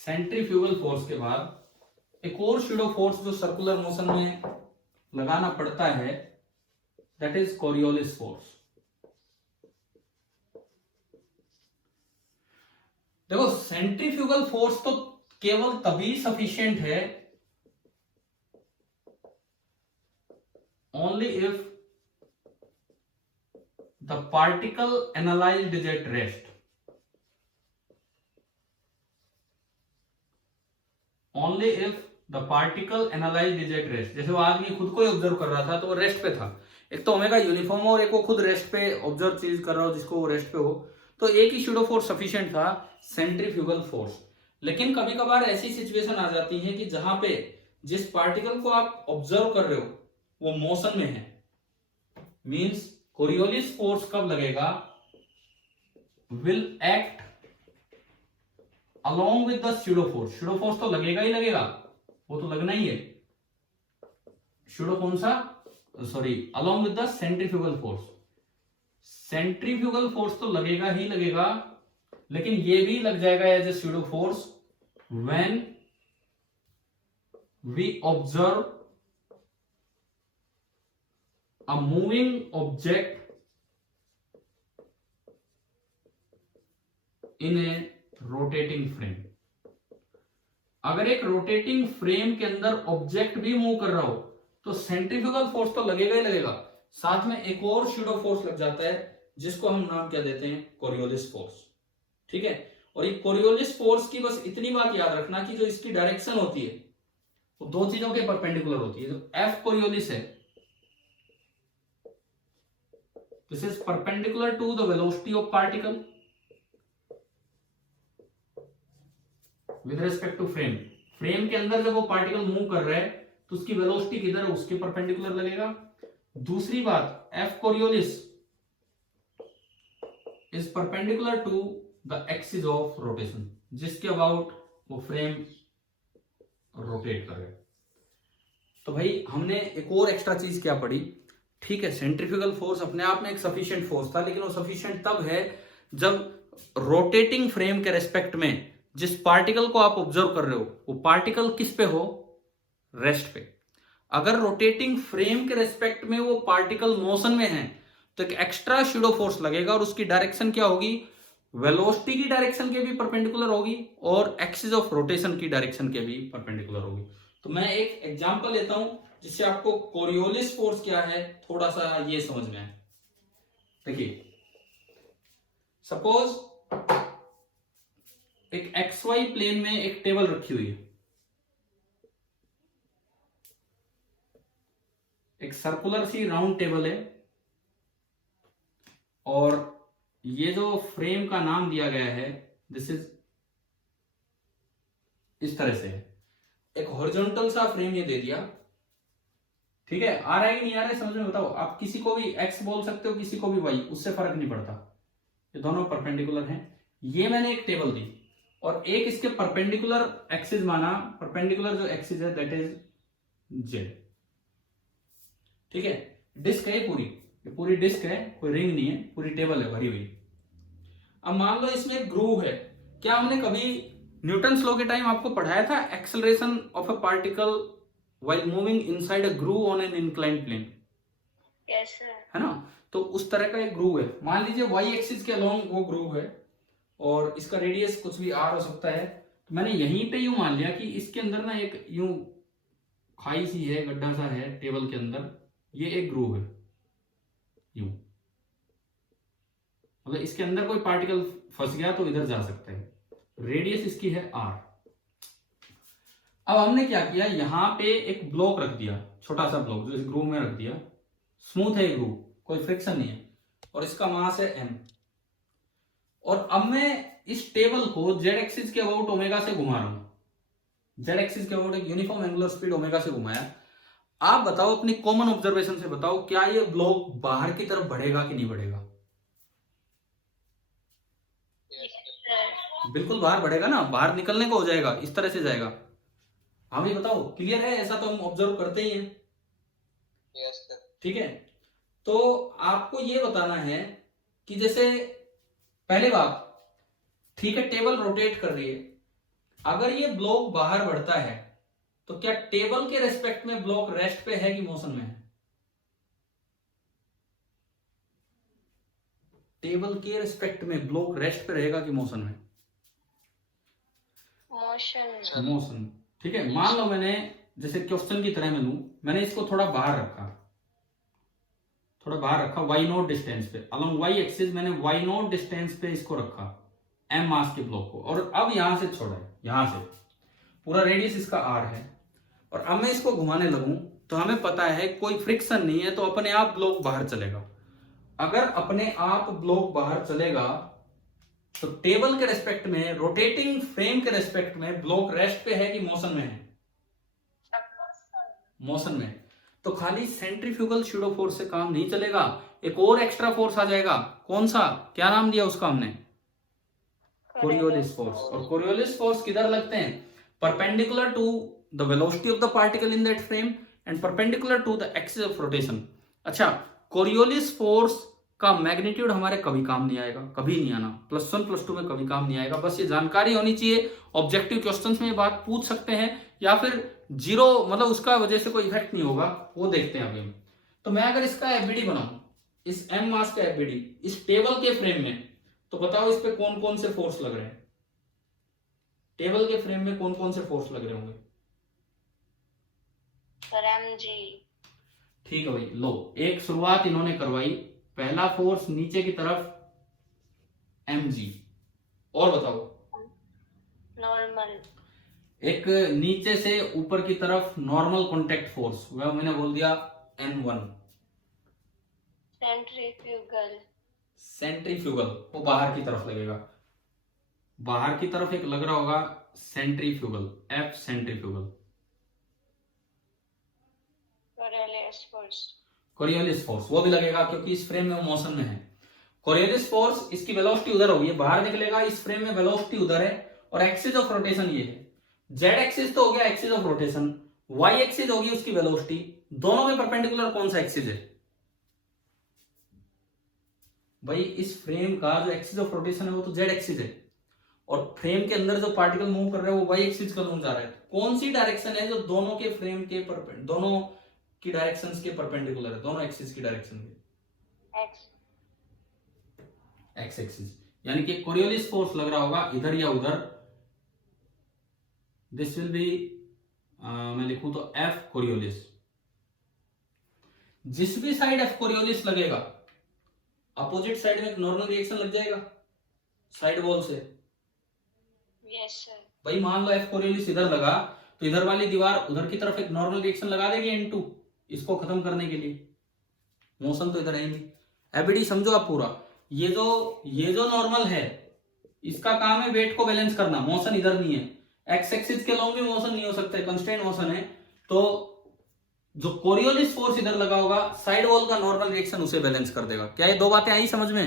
सेंट्रीफ्यूगल फोर्स के बाद एक और स्यूडो फोर्स जो सर्कुलर मोशन में लगाना पड़ता है, दैट इज कोरियोलिस फोर्स। देखो सेंट्रीफ्यूगल फोर्स तो केवल तभी सफिशिएंट है only if the particle analyzed is at rest. Only if the particle analyzed is at rest. जैसे वो आदमी खुद को ही ऑब्जर्व कर रहा था तो वो रेस्ट पे था। एक तो ओमेगा यूनिफॉर्म और एक वो खुद रेस्ट पे ऑब्जर्व चीज कर रहा हो जिसको वो रेस्ट पे हो, तो एक ही स्यूडो फोर्स सफिशिएंट था, सेंट्रीफ्यूगल फोर्स। लेकिन कभी कभार ऐसी सिचुएशन आ जाती है कि जहां पे जिस पार्टिकल को आप ऑब्जर्व कर रहे हो वो मोशन में है, मींस कोरियोलिस फोर्स कब लगेगा? Will act along with the pseudo force. Pseudo force तो लगेगा ही लगेगा, वो तो लगना ही है। स्यूडो कौन सा? Sorry, along with the centrifugal force. Centrifugal force तो लगेगा ही लगेगा, लेकिन ये भी लग जाएगा as a pseudo force when we observe a moving object in a rotating frame। अगर एक रोटेटिंग फ्रेम के अंदर ऑब्जेक्ट भी मूव कर रहा हो तो सेंट्रीफ्यूगल फोर्स तो लगेगा ही लगेगा, साथ में एक और स्यूडो फोर्स लग जाता है जिसको हम नाम क्या देते हैं? Coriolis force. ठीक है, और ये कोरियोलिस फोर्स की बस इतनी बात याद रखना कि जो इसकी डायरेक्शन होती है वो दो चीजों के परपेंडिकुलर होती है। जो एफ कोरियोलिस है, this is perpendicular to the velocity of particle with respect to frame। Frame के अंदर जब वो पार्टिकल मूव कर रहा है तो उसकी वेलोसिटी किधर है, उसके परपेंडिकुलर लगेगा। दूसरी बात, F Coriolis is perpendicular to the axis of rotation, जिसके अबाउट वो फ्रेम रोटेट कर रहा है। तो भाई हमने एक और एक्स्ट्रा चीज क्या पढ़ी? ठीक है, सेंट्रीफ्यूगल फोर्स अपने आप में एक सफिशिएंट फोर्स था, लेकिन वो सफिशिएंट तब है जब रोटेटिंग फ्रेम के रेस्पेक्ट में जिस पार्टिकल को आप ऑब्जर्व कर रहे हो वो पार्टिकल किस पे हो? रेस्ट पे। अगर रोटेटिंग फ्रेम के रेस्पेक्ट में वो पार्टिकल मोशन में है तो एक एक्स्ट्रा स्यूडो फोर्स लगेगा, और उसकी डायरेक्शन क्या होगी? वेलोसिटी की डायरेक्शन के भी परपेंडिकुलर होगी और एक्सिस ऑफ रोटेशन की डायरेक्शन के भी परपेंडिकुलर होगी। तो मैं एक एग्जांपल लेता हूं जिससे आपको कोरियोलिस फोर्स क्या है थोड़ा सा ये समझ में आए। देखिए, सपोज एक XY प्लेन में एक टेबल रखी हुई है, एक सर्कुलर सी राउंड टेबल है, और ये जो फ्रेम का नाम दिया गया है दिस इज इस तरह से है। एक हॉरिजॉन्टल सा फ्रेम ये दे दिया। ठीक है, आ रहा है कि नहीं आ रहा है समझ में? बताओ। आप किसी को भी x बोल सकते हो, किसी को भी y, उससे फर्क नहीं पड़ता, ये दोनों परपेंडिकुलर हैं। ये मैंने एक टेबल दी और एक इसके परपेंडिकुलर एक्सिस माना, परपेंडिकुलर जो एक्सिस है दैट इज z। ठीक है, डिस्क है पूरी, ये पूरी डिस्क है, कोई रिंग नहीं है, पूरी टेबल है भरी हुई। अब मान लो इसमें एक ग्रूव है। क्या हमने कभी न्यूटन्स लॉ के टाइम आपको पढ़ाया था acceleration of a particle while moving inside a groove on an inclined plane? Yes, sir. है ना? तो उस तरह का एक ग्रूव है। मान लीजिए y एक्सिस के अलोंग वो ग्रूव है और इसका रेडियस कुछ भी r हो सकता है। तो मैंने यहीं पे यूं मान लिया कि इसके अंदर ना एक यूं खाई सी है, गड्ढा सा है टेबल के अंदर, ये एक ग्रूव है। यूं, मतलब इसके अंदर कोई पार्टिकल फंस गया तो इधर जा सकता है। रेडियस इसकी है r। अब हमने क्या किया, यहां पे एक ब्लॉक रख दिया, छोटा सा ब्लॉक जो इस ग्रूव में रख दिया, स्मूथ है ग्रूव, कोई फ्रिक्शन नहीं है, और इसका मास है m। और अब मैं इस टेबल को z एक्सिस के अबाउट ओमेगा से घुमा रहा हूं, z एक्सिस के अबाउट एक यूनिफॉर्म एंगुलर स्पीड ओमेगा से घुमाया। आप बताओ अपनी कॉमन ऑब्जर्वेशन से बताओ, क्या ये ब्लॉक बाहर की तरफ बढ़ेगा कि नहीं बढ़ेगा? बिल्कुल बाहर बढ़ेगा ना, बाहर निकलने को हो जाएगा, इस तरह से जाएगा। हाँ भाई बताओ, क्लियर है? ऐसा तो हम ऑब्जर्व करते ही हैं। Yes sir. ठीक है, तो आपको ये बताना है कि जैसे पहले बात, ठीक है, टेबल रोटेट कर रही है, अगर ये ब्लॉक बाहर बढ़ता है तो क्या टेबल के रेस्पेक्ट में ब्लॉक रेस्ट पे है कि मोशन में है? टेबल के रेस्पेक्ट में ब्लॉक रेस्ट पे रहेगा कि मोशन में? मोशन। मोशन। ठीक है, मान लो मैंने जैसे क्वेश्चन की तरह मैं लूं, मैंने इसको थोड़ा बाहर रखा, थोड़ा बाहर रखा y नॉट डिस्टेंस पे, अलोंग y एक्सिस मैंने y नॉट डिस्टेंस पे इसको रखा, m मास के ब्लॉक को, और अब यहां से छोड़ा है, यहां से पूरा रेडियस इसका r है, और अब मैं इसको घुमाने लगूं तो हमें पता है कोई फ्रिक्शन नहीं है, तो अपने आप ब्लॉक बाहर चलेगा। अगर अपने आप ब्लॉक बाहर चलेगा तो टेबल के रेस्पेक्ट में, रोटेटिंग फ्रेम के रेस्पेक्ट में ब्लॉक रेस्ट पे है कि मोशन में है? मोशन में। तो खाली सेंट्रीफ्यूगल स्यूडो फोर्स से काम नहीं चलेगा, एक और एक्स्ट्रा फोर्स आ जाएगा। कौन सा, क्या नाम दिया उसका हमने? Coriolis force. और कोरियोलिस फोर्स किधर लगते हैं? Perpendicular to the velocity of the particle in that frame and perpendicular to the axis of rotation. अच्छा, कोरियोलिस फोर्स का मैग्नीट्यूड हमारे कभी काम नहीं आएगा, कभी नहीं आना, +1 +2 में कभी काम नहीं आएगा। बस ये जानकारी होनी चाहिए, ऑब्जेक्टिव क्वेश्चंस में ये बात पूछ सकते हैं, या फिर जीरो मतलब उसका वजह से कोई इफेक्ट नहीं होगा, वो देखते हैं अभी हम। तो मैं अगर इसका एफबीडी बनाऊं, इस m मास का एफबीडी इस टेबल के फ्रेम में, तो बताओ इस पे कौन कौन से फोर्स लग रहे हैं? टेबल के फ्रेम में कौन कौन से फोर्स लग रहे होंगे? Sir mg। ठीक है भाई, लो एक शुरुआत इन्होंने करवाई, पहला फोर्स नीचे की तरफ mg, और बताओ नॉर्मल। एक नीचे से ऊपर की तरफ नॉर्मल कॉन्टेक्ट फोर्स, वह मैंने बोल दिया n1। सेंट्रीफ्यूगल। सेंट्रीफ्यूगल वो बाहर की तरफ लगेगा, बाहर की तरफ एक लग रहा होगा centrifugal, F centrifugal. Coriolis force. Coriolis force वो भी लगेगा क्योंकि इस फ्रेम में वो मोशन में है। कोरियोलिस फोर्स, इसकी वेलोसिटी उधर होगी, बाहर निकलेगा, इस फ्रेम में वेलोसिटी उधर है, और एक्सिस ऑफ रोटेशन ये है। जेड एक्सिस तो हो गया axis of rotation, Y axis होगी उसकी वेलोसिटी, दोनों में परपेंडिकुलर कौन सा एक्सिस है? भाई इस फ्रेम का जो एक्सिस ऑफ रोटेशन है वो तो जेड एक्सिस है, और फ्रेम के अंदर जो पार्टिकल मूव कर रहे हैं वो वाई एक्सिस का जा रहा है। कौन सी डायरेक्शन है जो दोनों के फ्रेम के दोनों की डायरेक्शंस के परपेंडिकुलर है, दोनों एक्सिस की डायरेक्शन के? X axis. यानी कि कोरियोलिस फोर्स लग रहा होगा इधर या उधर, दिस विल बी, मैं लिखूं तो F कोरियोलिस। जिस भी साइड F कोरियोलिस लगेगा, अपोजिट साइड में एक नॉर्मल रिएक्शन लग जाएगा साइड वॉल से। Yes sir. भाई मान लो F कोरियोलिस इधर लगा तो इधर वाली दीवार उधर की तरफ एक नॉर्मल रिएक्शन लगा देगी N2 इसको खत्म करने के लिए, मोशन तो इधर है ही नहीं। एबीडी समझो आप पूरा, ये जो नॉर्मल है इसका काम है वेट को बैलेंस करना, मोशन इधर नहीं है, एक्स एक्सिस के लॉन्ग भी मोशन नहीं हो सकता है, कंस्टेंट मोशन है। तो जो कोरियोलिस फोर्स इधर लगा होगा, साइड वॉल का नॉर्मल रिएक्शन उसे बैलेंस कर देगा। क्या ये दो बातें आई समझ में?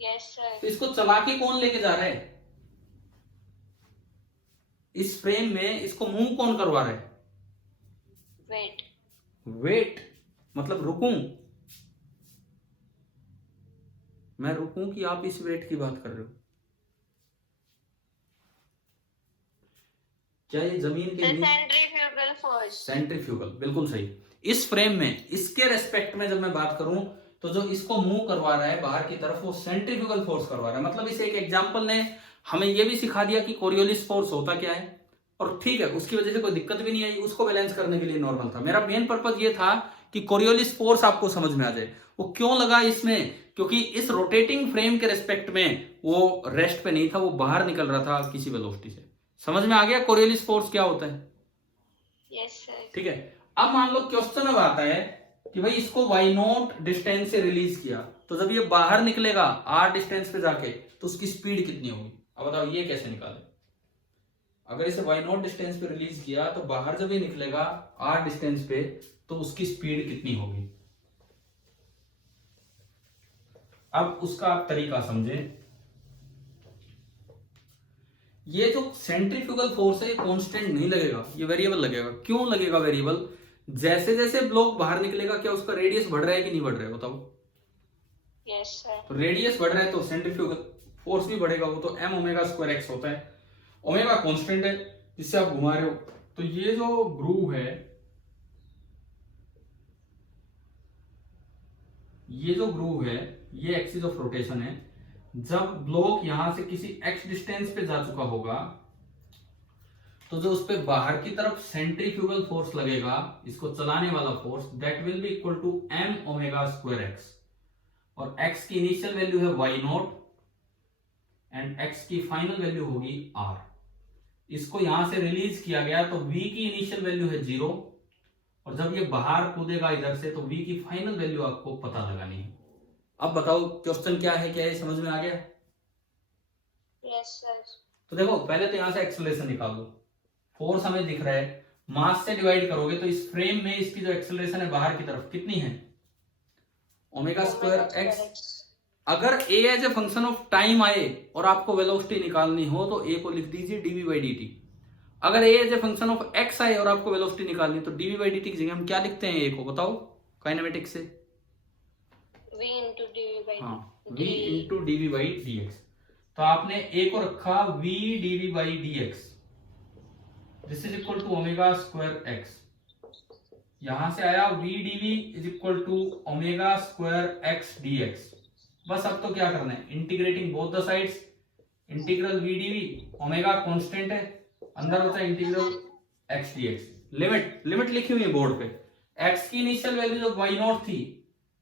Yes sir. तो इसको चला के कौन लेके जा रहा है? इस फ्रेम में इसको मूव कौन करवा रहा है? वेट। वेट मतलब रुकूं, मैं रुकूं कि आप इस वेट की बात कर रहे हो? क्या ये जमीन के सेंट्रीफ्यूगल फोर्स। सेंट्रीफ्यूगल, बिल्कुल सही। इस फ्रेम में इसके रेस्पेक्ट में जब मैं बात करूं तो जो इसको मूव करवा रहा है बाहर की तरफ वो सेंट्रीफ्यूगल फोर्स करवा रहा है। मतलब इस एक एग्जांपल ने हमें यह भी सिखा दिया कि कोरियोलिस फोर्स होता क्या है, और ठीक है उसकी वजह से कोई दिक्कत भी नहीं आई, उसको बैलेंस करने के लिए नॉर्मल था। मेरा मेन पर्पज ये था कि कोरियोलिस फोर्स आपको समझ में आ जाए। वो क्यों लगा इसमें, क्योंकि इस रोटेटिंग फ्रेम के रिस्पेक्ट में वो रेस्ट पे नहीं था, वो बाहर निकल रहा था किसी वेलोसिटी से। समझ में आ गया कोरियोलिस फोर्स क्या होता है? Yes, sir. ठीक है। अब मान लो क्वेश्चन अब आता है कि भाई इसको y0 डिस्टेंस से रिलीज किया, तो जब ये बाहर निकलेगा r डिस्टेंस पे जाके तो उसकी स्पीड कितनी होगी? अब बताओ ये कैसे निकाले? अगर इसे y0 डिस्टेंस पे रिलीज किया तो बाहर जब ये निकलेगा r डिस्टेंस पे तो उसकी स्पीड कितनी होगी? अब उसका आप तरीका समझें। ये जो सेंट्रीफ्यूगल फोर्स है ये कांस्टेंट नहीं लगेगा, ये वेरिएबल लगेगा। क्यों लगेगा वेरिएबल? जैसे जैसे ब्लॉक बाहर निकलेगा क्या उसका रेडियस बढ़ रहा है कि नहीं बढ़ रहा है? बताओ। Yes, sir. तो रेडियस बढ़ रहा है तो सेंट्रीफ्यूगल फोर्स भी बढ़ेगा, वो तो m ओमेगा स्क्वायर x होता है। ओमेगा कांस्टेंट है जिससे आप घुमा रहे हो। तो ये जो ग्रूव है, ये जो ग्रूव है ये एक्सिस ऑफ रोटेशन है। जब ब्लॉक यहां से किसी x डिस्टेंस पे जा चुका होगा तो जो उस पे बाहर की तरफ सेंट्रीफ्यूगल फोर्स लगेगा, इसको चलाने वाला force, that will be equal to m omega square x। और x की इनिशियल वैल्यू है y0 एंड x की फाइनल वैल्यू होगी r। इसको यहां से रिलीज किया गया तो v की इनिशियल वैल्यू है 0, और जब ये बाहर कूदेगा इधर से तो v की फाइनल वैल्यू आपको पता लगानी है। अब बताओ क्वेश्चन क्या है, क्या ये समझ में आ गया? Yes, sir. तो देखो पहले तो यहां से एक्सेलरेशन निकाल दो। फोर्स हमें दिख रहा है, मास से डिवाइड करोगे तो इस फ्रेम में इसकी जो एक्सेलरेशन है बाहर की तरफ कितनी है? Omega square X. अगर a as a function of time आए और आपको वेलोसिटी निकालनी हो तो a को लिख दीजिए dv बाई dt। अगर a as a function of x आए और आपको वेलोसिटी निकालनी तो dv बाई dt की जगह हम क्या लिखते हैं a को? बताओ काइनेमेटिक्स से। V into dv by हाँ, v d. Into dv by dx। तो आपने a को रखा v dv by dx, this is equal to omega square x। यहां से आया v dv is equal to omega square x dx। बस अब तो क्या करना है, integrating both the sides. Integral v dv, omega constant है, अंदर होता है इंटीग्रल x dx। लिमिट लिखी हुई है बोर्ड पे। x की इनिशियल वैल्यू जब y0 थी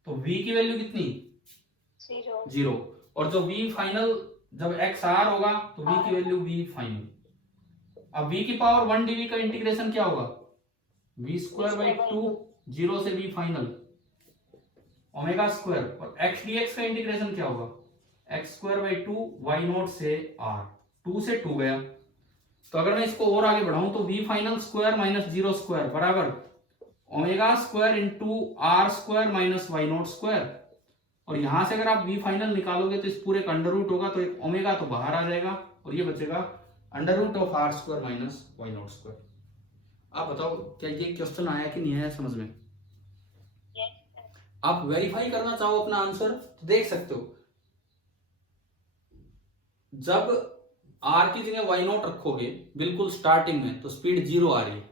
तो v की वैल्यू कितनी? 0। और जो v फाइनल जब x r होगा तो v की वैल्यू v फाइनल। अब v की पावर 1 dv का इंटीग्रेशन क्या होगा? v स्क्वायर बाई 2, 0 से v फाइनल ओमेगा स्क्वायर। और x dx का इंटीग्रेशन क्या होगा? x स्क्वायर बाई 2 y0 से r, 2 से 2 गया। तो अगर मैं इसको और आगे बढ़ाऊं तो v final square minus 0 square बराबर omega square into r square minus y0 square. और यहां से अगर आप v फाइनल निकालोगे तो इस पूरे का अंडर रूट होगा, तो एक ओमेगा तो बाहर आ जाएगा और ये बचेगा under root of r square minus y0 square. आप बताओ क्या ये क्वेश्चन आया कि नहीं आया समझ में? आप वेरीफाई करना चाहो अपना आंसर तो देख सकते हो। जब r की जगह y0 रखोगे बिल्कुल स्टार्टिंग में तो स्पीड 0 आ रही है,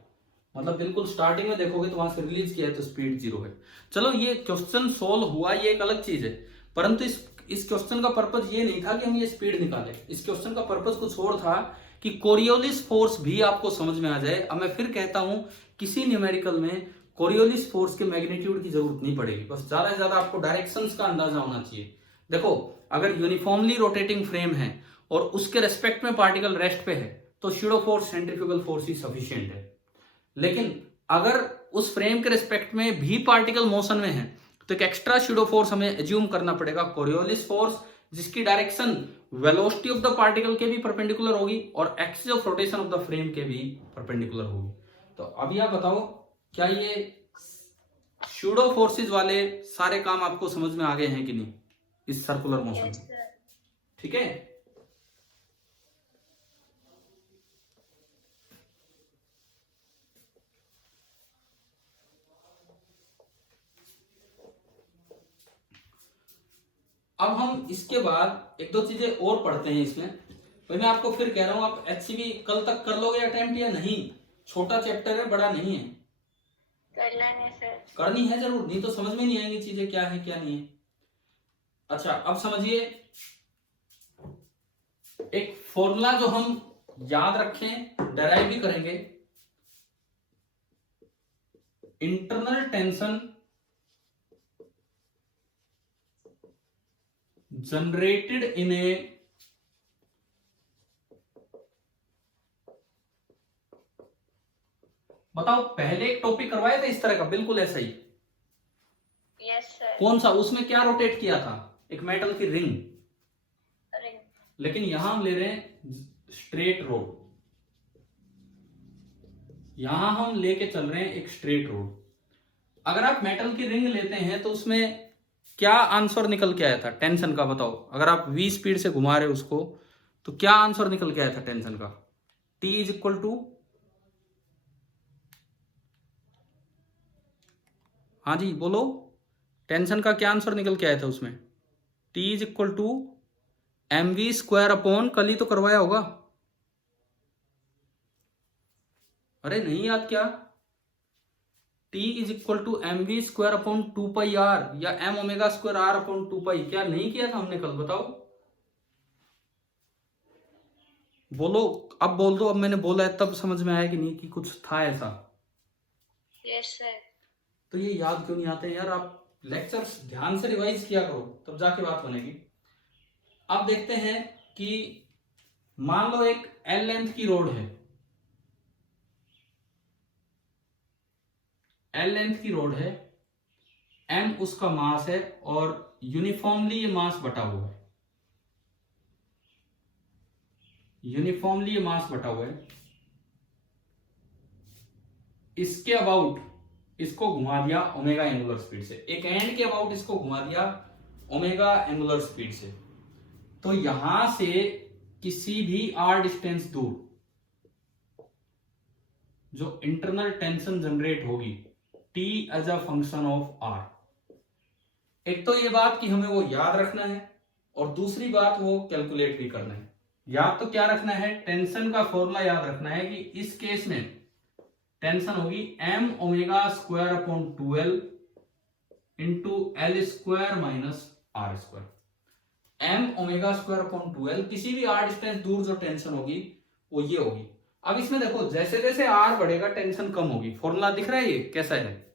मतलब बिल्कुल स्टार्टिंग में देखोगे तो वहां से रिलीज किया है तो स्पीड 0 है। चलो ये क्वेश्चन सोल्व हुआ, ये एक अलग चीज है, परंतु इस क्वेश्चन का पर्पस ये नहीं था कि हम ये स्पीड निकालें। इस क्वेश्चन का पर्पस कुछ और था कि कोरियोलिस फोर्स भी आपको समझ में आ जाए। अब मैं फिर कहता हूं किसी न्यूमेरिकल में कोरियोलिस फोर्स के मैग्नीट्यूड की जरूरत नहीं पड़ेगी, बस ज्यादा से ज्यादा आपको डायरेक्शंस का अंदाजा होना चाहिए। देखो अगर यूनिफॉर्मली रोटेटिंग फ्रेम है और उसके रेस्पेक्ट में पार्टिकल रेस्ट पे है तो स्यूडो फोर्स सेंट्रीफ्यूगल फोर्स ही सफिशिएंट है। लेकिन अगर उस फ्रेम के रेस्पेक्ट में भी पार्टिकल मोशन में है तो एक एक्स्ट्रा स्यूडो फोर्स हमें एज्यूम करना पड़ेगा, कोरियोलिस फोर्स, जिसकी direction velocity of the particle के भी परपेंडिकुलर होगी और axis of rotation of the frame के भी परपेंडिकुलर होगी। तो अभी आप बताओ क्या ये स्यूडो फोर्सेस वाले सारे काम आपको समझ में आ गए हैं कि नहीं इस सर्कुलर मोशन में? ठीक है। अब हम इसके बाद एक दो चीजें और पढ़ते हैं इसमें। तो मैं आपको फिर कह रहा हूं आप एचसीवी कल तक कर लोगे अटेम्प्ट या नहीं? छोटा चैप्टर है, बड़ा नहीं है। करना है सर। करनी है जरूर, नहीं तो समझ में नहीं आएंगी चीजें क्या है क्या नहीं है। अच्छा अब समझिए, एक फॉर्मूला जो हम याद रखें, डेराइव भी करेंगे। इंटरनल टेंशन जनरेटेड इन ए बताओ, पहले एक टॉपिक करवाया था इस तरह का, बिल्कुल ऐसा ही। Yes, sir. कौन सा? उसमें क्या रोटेट किया था? एक मेटल की रिंग। Ring. लेकिन यहां हम ले रहे हैं स्ट्रेट रोड, यहां हम लेके चल रहे हैं एक स्ट्रेट रोड। अगर आप मेटल की रिंग लेते हैं तो उसमें क्या आंसर निकल के आया था टेंशन का? बताओ, अगर आप v स्पीड से घुमा रहे हो उसको तो क्या आंसर निकल के आया था टेंशन का? T इज इक्वल टू, हाँ जी बोलो, टेंशन का क्या आंसर निकल के आया था उसमें? T is equal to mv square upon, कल ही तो करवाया होगा। अरे नहीं याद क्या? T is equal to mv square upon 2πr या m omega square r upon 2π। क्या नहीं किया था हमने कल? बताओ बोलो, अब बोल दो। अब मैंने बोला है तब समझ में आया कि नहीं कि कुछ था ऐसा? Yes, sir. तो ये याद क्यों नहीं आते हैं यार? आप लेक्चर्स ध्यान से रिवाइज किया करो, तब जाके बात बनेगी। अब देखते हैं कि मान लो एक L लेंथ की रोड है, L लेंथ की रोड है, M उसका मास है और यूनिफॉर्मली ये मास बटा हुआ है, यूनिफॉर्मली ये मास बटा हुआ है। इसके अबाउट इसको घुमा दिया ओमेगा एंगुलर स्पीड से, एक एंड के अबाउट इसको घुमा दिया ओमेगा एंगुलर स्पीड से। तो यहां से किसी भी r डिस्टेंस दूर जो इंटरनल टेंशन जनरेट होगी T as a function of r, एक तो ये बात कि हमें वो याद रखना है और दूसरी बात वो कैलकुलेट भी करना है। याद तो क्या रखना है? टेंशन का फॉर्मूला याद रखना है कि इस केस में टेंशन होगी m omega square upon 2l into L square minus R square. m omega square upon 2l, किसी भी r डिस्टेंस दूर जो टेंशन होगी वो ये होगी। अब इसमें देखो, जैसे जैसे r बढ़ेगा टेंशन कम होगी। फॉर्मूला दिख रहा है ये कैसा है?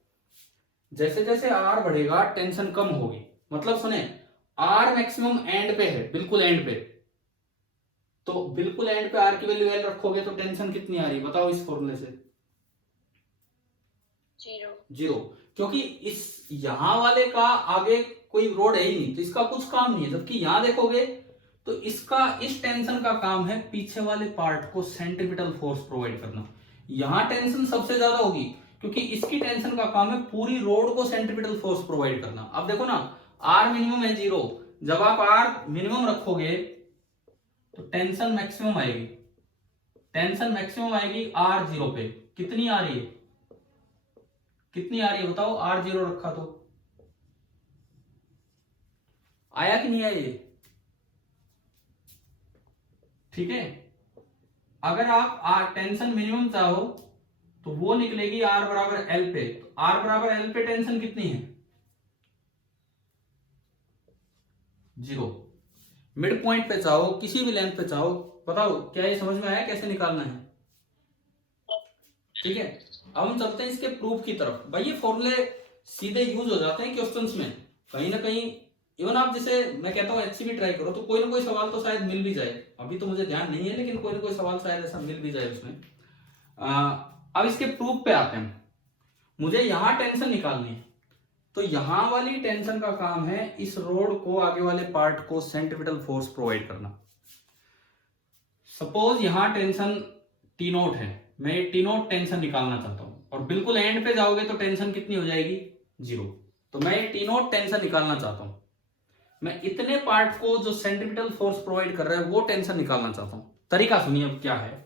जैसे जैसे r बढ़ेगा टेंशन कम होगी। मतलब सुने, r मैक्सिमम एंड पे है, बिल्कुल एंड पे, तो बिल्कुल एंड पे r की वैल्यू l रखोगे तो टेंशन कितनी आ रही है बताओ इस फॉर्मूले से? 0। क्योंकि इस यहां वाले का आगे कोई रोड है ही नहीं, तो इसका कुछ काम नहीं है। जबकि यहां देखोगे तो इसका, इस टेंशन का काम है पीछे वाले पार्ट को सेंट्रीपिटल फोर्स प्रोवाइड करना। यहां टेंशन सबसे ज्यादा होगी क्योंकि इसकी टेंशन का काम है पूरी रोड को सेंट्रीपिटल फोर्स प्रोवाइड करना। अब देखो ना, r मिनिमम है 0, जब आप r मिनिमम रखोगे तो टेंशन मैक्सिमम आएगी, टेंशन मैक्सिमम आएगी r0 पे। कितनी आ रही है? कितनी आ रही है बताओ? r0 रखा तो आया कि नहीं आया ये? ठीक है। अगर आप टेंशन मिनिमम चाहो तो वो निकलेगी r बराबर l पे। तो r बराबर l पे टेंशन कितनी है? 0। मिड पॉइंट पे चाहो, किसी भी लेंथ पे चाहो, बताओ क्या ये समझ में आया कैसे निकालना है? ठीक है, अब हम चलते हैं इसके प्रूफ की तरफ। भाई ये फॉर्मूले सीधे यूज हो जाते हैं क्वेश्चंस में, कहीं ना कहीं। इवन आप जैसे मैं कहता हूँ HCV ट्राई करो तो कोई ना कोई सवाल तो शायद मिल भी जाए। अभी तो मुझे ध्यान नहीं है, लेकिन कोई ना कोई सवाल शायद ऐसा मिल भी जाए उसमें। अब इसके प्रूफ पे आते हैं। मुझे यहां टेंशन निकालनी है, तो यहां वाली टेंशन का काम है इस रोड को, आगे वाले पार्ट को सेंट्रीपिटल फोर्स प्रोवाइड करना। सपोज यहां टेंशन T0 है, मैं T0 टेंशन निकालना चाहता हूं और बिल्कुल एंड पे जाओगे तो टेंशन कितनी हो जाएगी? 0। तो मैं T0 टेंशन निकालना चाहता हूं, मैं इतने पार्ट को जो सेंट्रीपिटल फोर्स प्रोवाइड कर रहा है वो टेंशन निकालना चाहता हूं। तरीका सुनिए अब क्या है।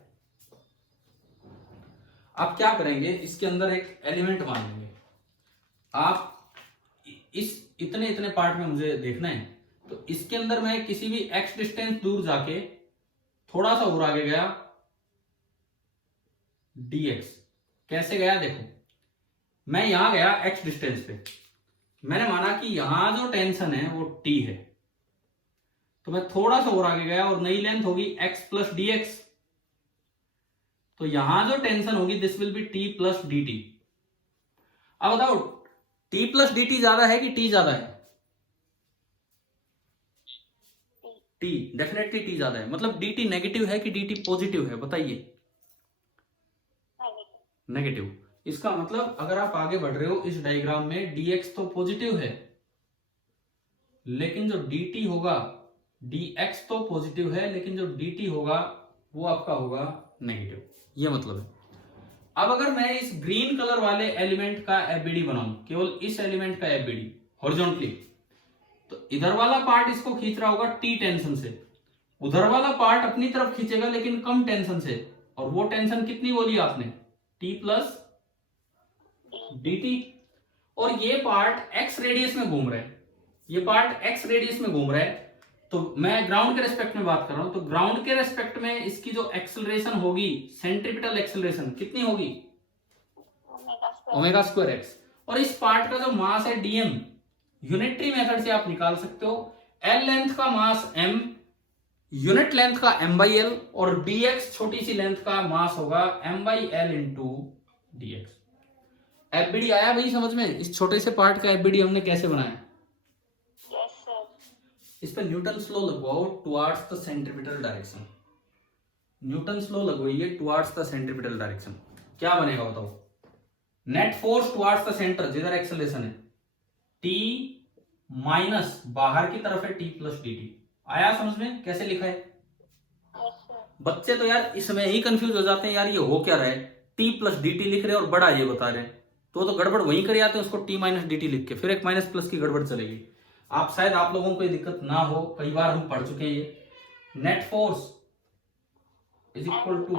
आप क्या करेंगे, इसके अंदर एक एलिमेंट मान लेंगे। आप इस इतने इतने पार्ट में मुझे देखना है, तो इसके अंदर मैं किसी भी x डिस्टेंस दूर जाके थोड़ा सा और आगे गया, dx। कैसे गया देखो, मैं यहां गया x डिस्टेंस पे, मैंने माना कि यहां जो टेंशन है वो t है, तो मैं थोड़ा सा और आगे गया और नई लेंथ होगी x प्लस dx। तो यहां जो टेंशन होगी this will be t plus dt। अब बताओ t प्लस dt ज्यादा है कि t ज्यादा है? टी, डेफिनेटली टी ज्यादा है। मतलब डी टी नेगेटिव है कि डी टी पॉजिटिव है, बताइए। नेगेटिव। इसका मतलब अगर आप आगे बढ़ रहे हो इस डायग्राम में, dx तो पॉजिटिव है, लेकिन जो dt होगा, dx तो पॉजिटिव है लेकिन जो dt होगा वो आपका होगा नेगेटिव, ये मतलब है। अब अगर मैं इस ग्रीन कलर वाले एलिमेंट का एफबीडी बनाऊं, केवल इस एलिमेंट का एफबीडी हॉरिजॉन्टली, तो इधर वाला पार्ट इसको खींच रहा होगा टी टेंशन से, उधर वाला पार्ट अपनी तरफ खींचेगा लेकिन कम टेंशन से, और वो टेंशन कितनी बोली आपने, टी प्लस dt। और ये पार्ट x रेडियस में घूम रहा है, ये पार्ट x रेडियस में घूम रहा है। तो मैं ग्राउंड के रेस्पेक्ट में बात कर रहा हूं, तो ग्राउंड के रेस्पेक्ट में इसकी जो एक्सेलरेशन होगी, सेंट्रीपिटल एक्सेलरेशन कितनी होगी, ओमेगा स्क्वायर एक्स। और इस पार्ट का जो मास है dm, यूनिटरी मेथड से आप निकाल सकते हो, l लेंथ का मास m, यूनिट लेंथ का m बाई एल, और dx छोटी सी लेंथ का मास होगा m by L into dx। FBD आया भाई समझ में? इस छोटे से पार्ट का एफबीडी हमने कैसे बनाया? Yes, sir. इस पे न्यूटन लॉ लगवाओ towards the centripetal direction. Newton law लगवाइए टुवर्ड्स द सेंट्रीपिटल डायरेक्शन। क्या बनेगा बताओ? Net force towards the center, जिधर एक्सेलरेशन है, T माइनस बाहर की तरफ है T प्लस dt। आया समझ में कैसे लिखा है? Yes, sir. बच्चे तो यार इसमें ही कंफ्यूज हो जाते हैं, यार ये हो क्या रहा है, T प्लस dt लिख रहे हैं और बड़ा ये बता रहे हैं, तो गड़बड़ वहीं कर आते हैं उसको T माइनस dt लिख के, फिर एक माइनस प्लस की गड़बड़ चलेगी। आप शायद आप लोगों को ये दिक्कत ना हो, कई बार हम पढ़ चुके हैं ये। Net force is equal to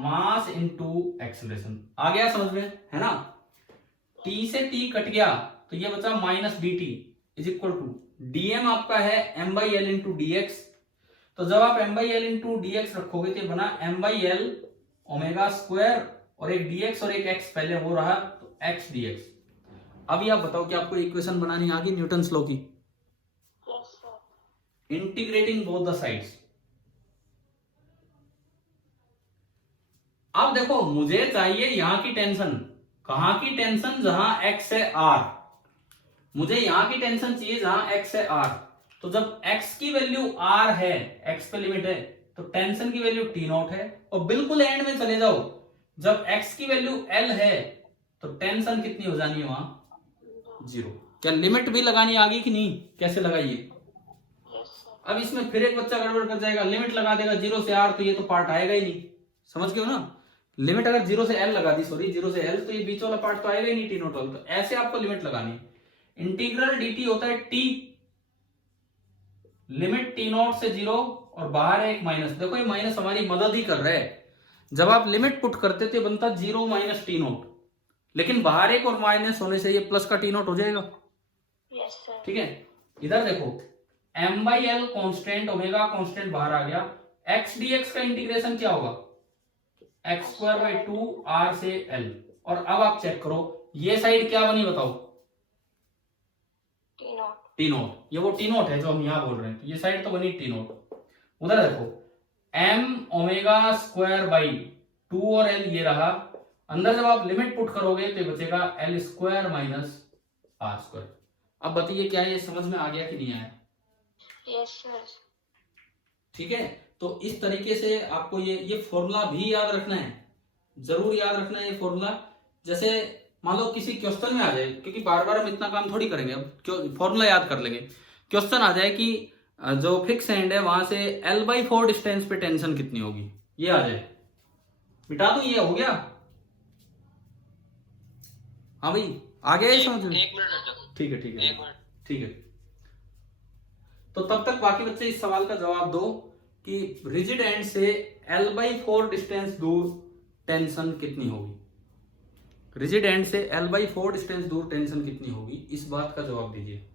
mass into acceleration. आ गया समझ में, है ना? T से T कट गया तो ये बचा minus dt is equal to dm आपका है m by L into dx। तो जब आप m by L into dx रखोगे तो बना m by L omega square, और एक dx और एक x पहले वो रहा, तो x dx। अभी आप बताओ कि आपको इक्वेशन बनानी आ गई न्यूटन लॉ की? Yes, sir. Integrating both the sides. अब देखो मुझे चाहिए यहां की टेंशन, कहां की टेंशन, जहां x है r। मुझे यहां की टेंशन चाहिए जहां x है r। तो जब x की वैल्यू r है, x पे लिमिट है, तो टेंशन की वैल्यू t नॉट है। और बिल्कुल एंड में चले जाओ, जब x की वैल्यू l है तो टेंशन कितनी हो जानी है वहां, 0। क्या लिमिट भी लगानी आ गई कि नहीं? कैसे लगाइए? Yes, sir. अब इसमें फिर एक बच्चा गड़बड़ कर जाएगा, लिमिट लगा देगा 0 से r, तो ये तो पार्ट आएगा ही नहीं। समझ गए हो ना? लिमिट अगर 0 से l लगा दी, सॉरी 0 से l, तो ये बीच वाला पार्ट तो आएगा ही नहीं t नॉट वाला। तो ऐसे आपको लिमिट लगानी। इंटीग्रल dt होता है t, लिमिट t नॉट से 0, और बाहर है एक माइनस। देखो ये माइनस हमारी मदद ही कर रहा है। जब आप लिमिट पुट करते थे बनता 0 माइनस टी नॉट, लेकिन बाहर एक और माइनस होने से ये प्लस का टी नॉट हो जाएगा। Yes, sir. ठीक है, इधर देखो m by L constant, omega constant बाहर आ गया, x dx का इंटीग्रेशन क्या होगा, एक्स स्क्वायर बाई 2 r से l। और अब आप चेक करो ये साइड क्या बनी बताओ, T naught. T not. ये वो टी नॉट है जो हम यहां बोल रहे हैं, तो ये साइड तो बनी टी नॉट। उधर देखो m ओमेगा स्क्वायर बाई 2 और l ये रहा। अंदर जब आप लिमिट पुट करोगे तो बचेगा l square minus r square. अब बताइए क्या ये समझ में आ गया कि नहीं आया? Yes, sir. ठीक है, तो इस तरीके से आपको ये फॉर्मूला भी याद रखना है, जरूर याद रखना है ये फॉर्मूला। जैसे मान लो किसी क्वेश्चन में आ जाए, क्योंकि बार बार हम इतना काम थोड़ी करेंगे, अब फॉर्मूला याद कर लेंगे। क्वेश्चन आ जाए कि जो फिक्स एंड है वहां से l/4 डिस्टेंस पे टेंशन कितनी होगी, ये आ जाए, मिटा दो, ये हो गया। हाँ भाई आ गया ये समझ में? एक मिनट रुक जाओ। ठीक है ठीक है एक मिनट। ठीक है। तो तब तक बाकी बच्चे इस सवाल का जवाब दो कि रिजिड एंड से l/4 डिस्टेंस दूर टेंशन कितनी होगी। रिजिड एंड से l/4 डिस्टेंस दूर टेंशन कितनी होगी, इस बात का जवाब दीजिए।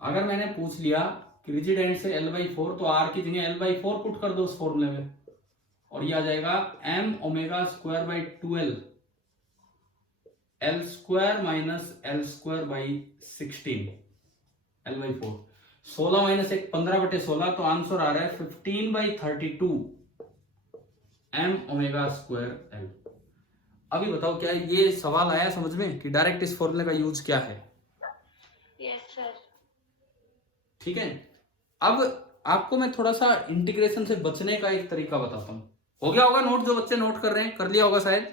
अगर मैंने पूछ लिया कि रिजिड एंड से l/4, तो r की जगह l/4 पुट कर दो उस फॉर्मूले में, और ये आ जाएगा m omega square by 12 L square minus L square by 16 L by 4। 16 minus 1 15/16, तो आंसर आ रहा है 15/32 m ओमेगा स्क्वायर L। अभी बताओ क्या ये सवाल आया समझ में कि डायरेक्ट इस फॉर्मूले का यूज क्या है? Yes sir. ठीक है, अब आपको मैं थोड़ा सा इंटीग्रेशन से बचने का एक तरीका बताता हूं। हो गया होगा नोट, जो बच्चे नोट कर रहे हैं कर लिया होगा शायद।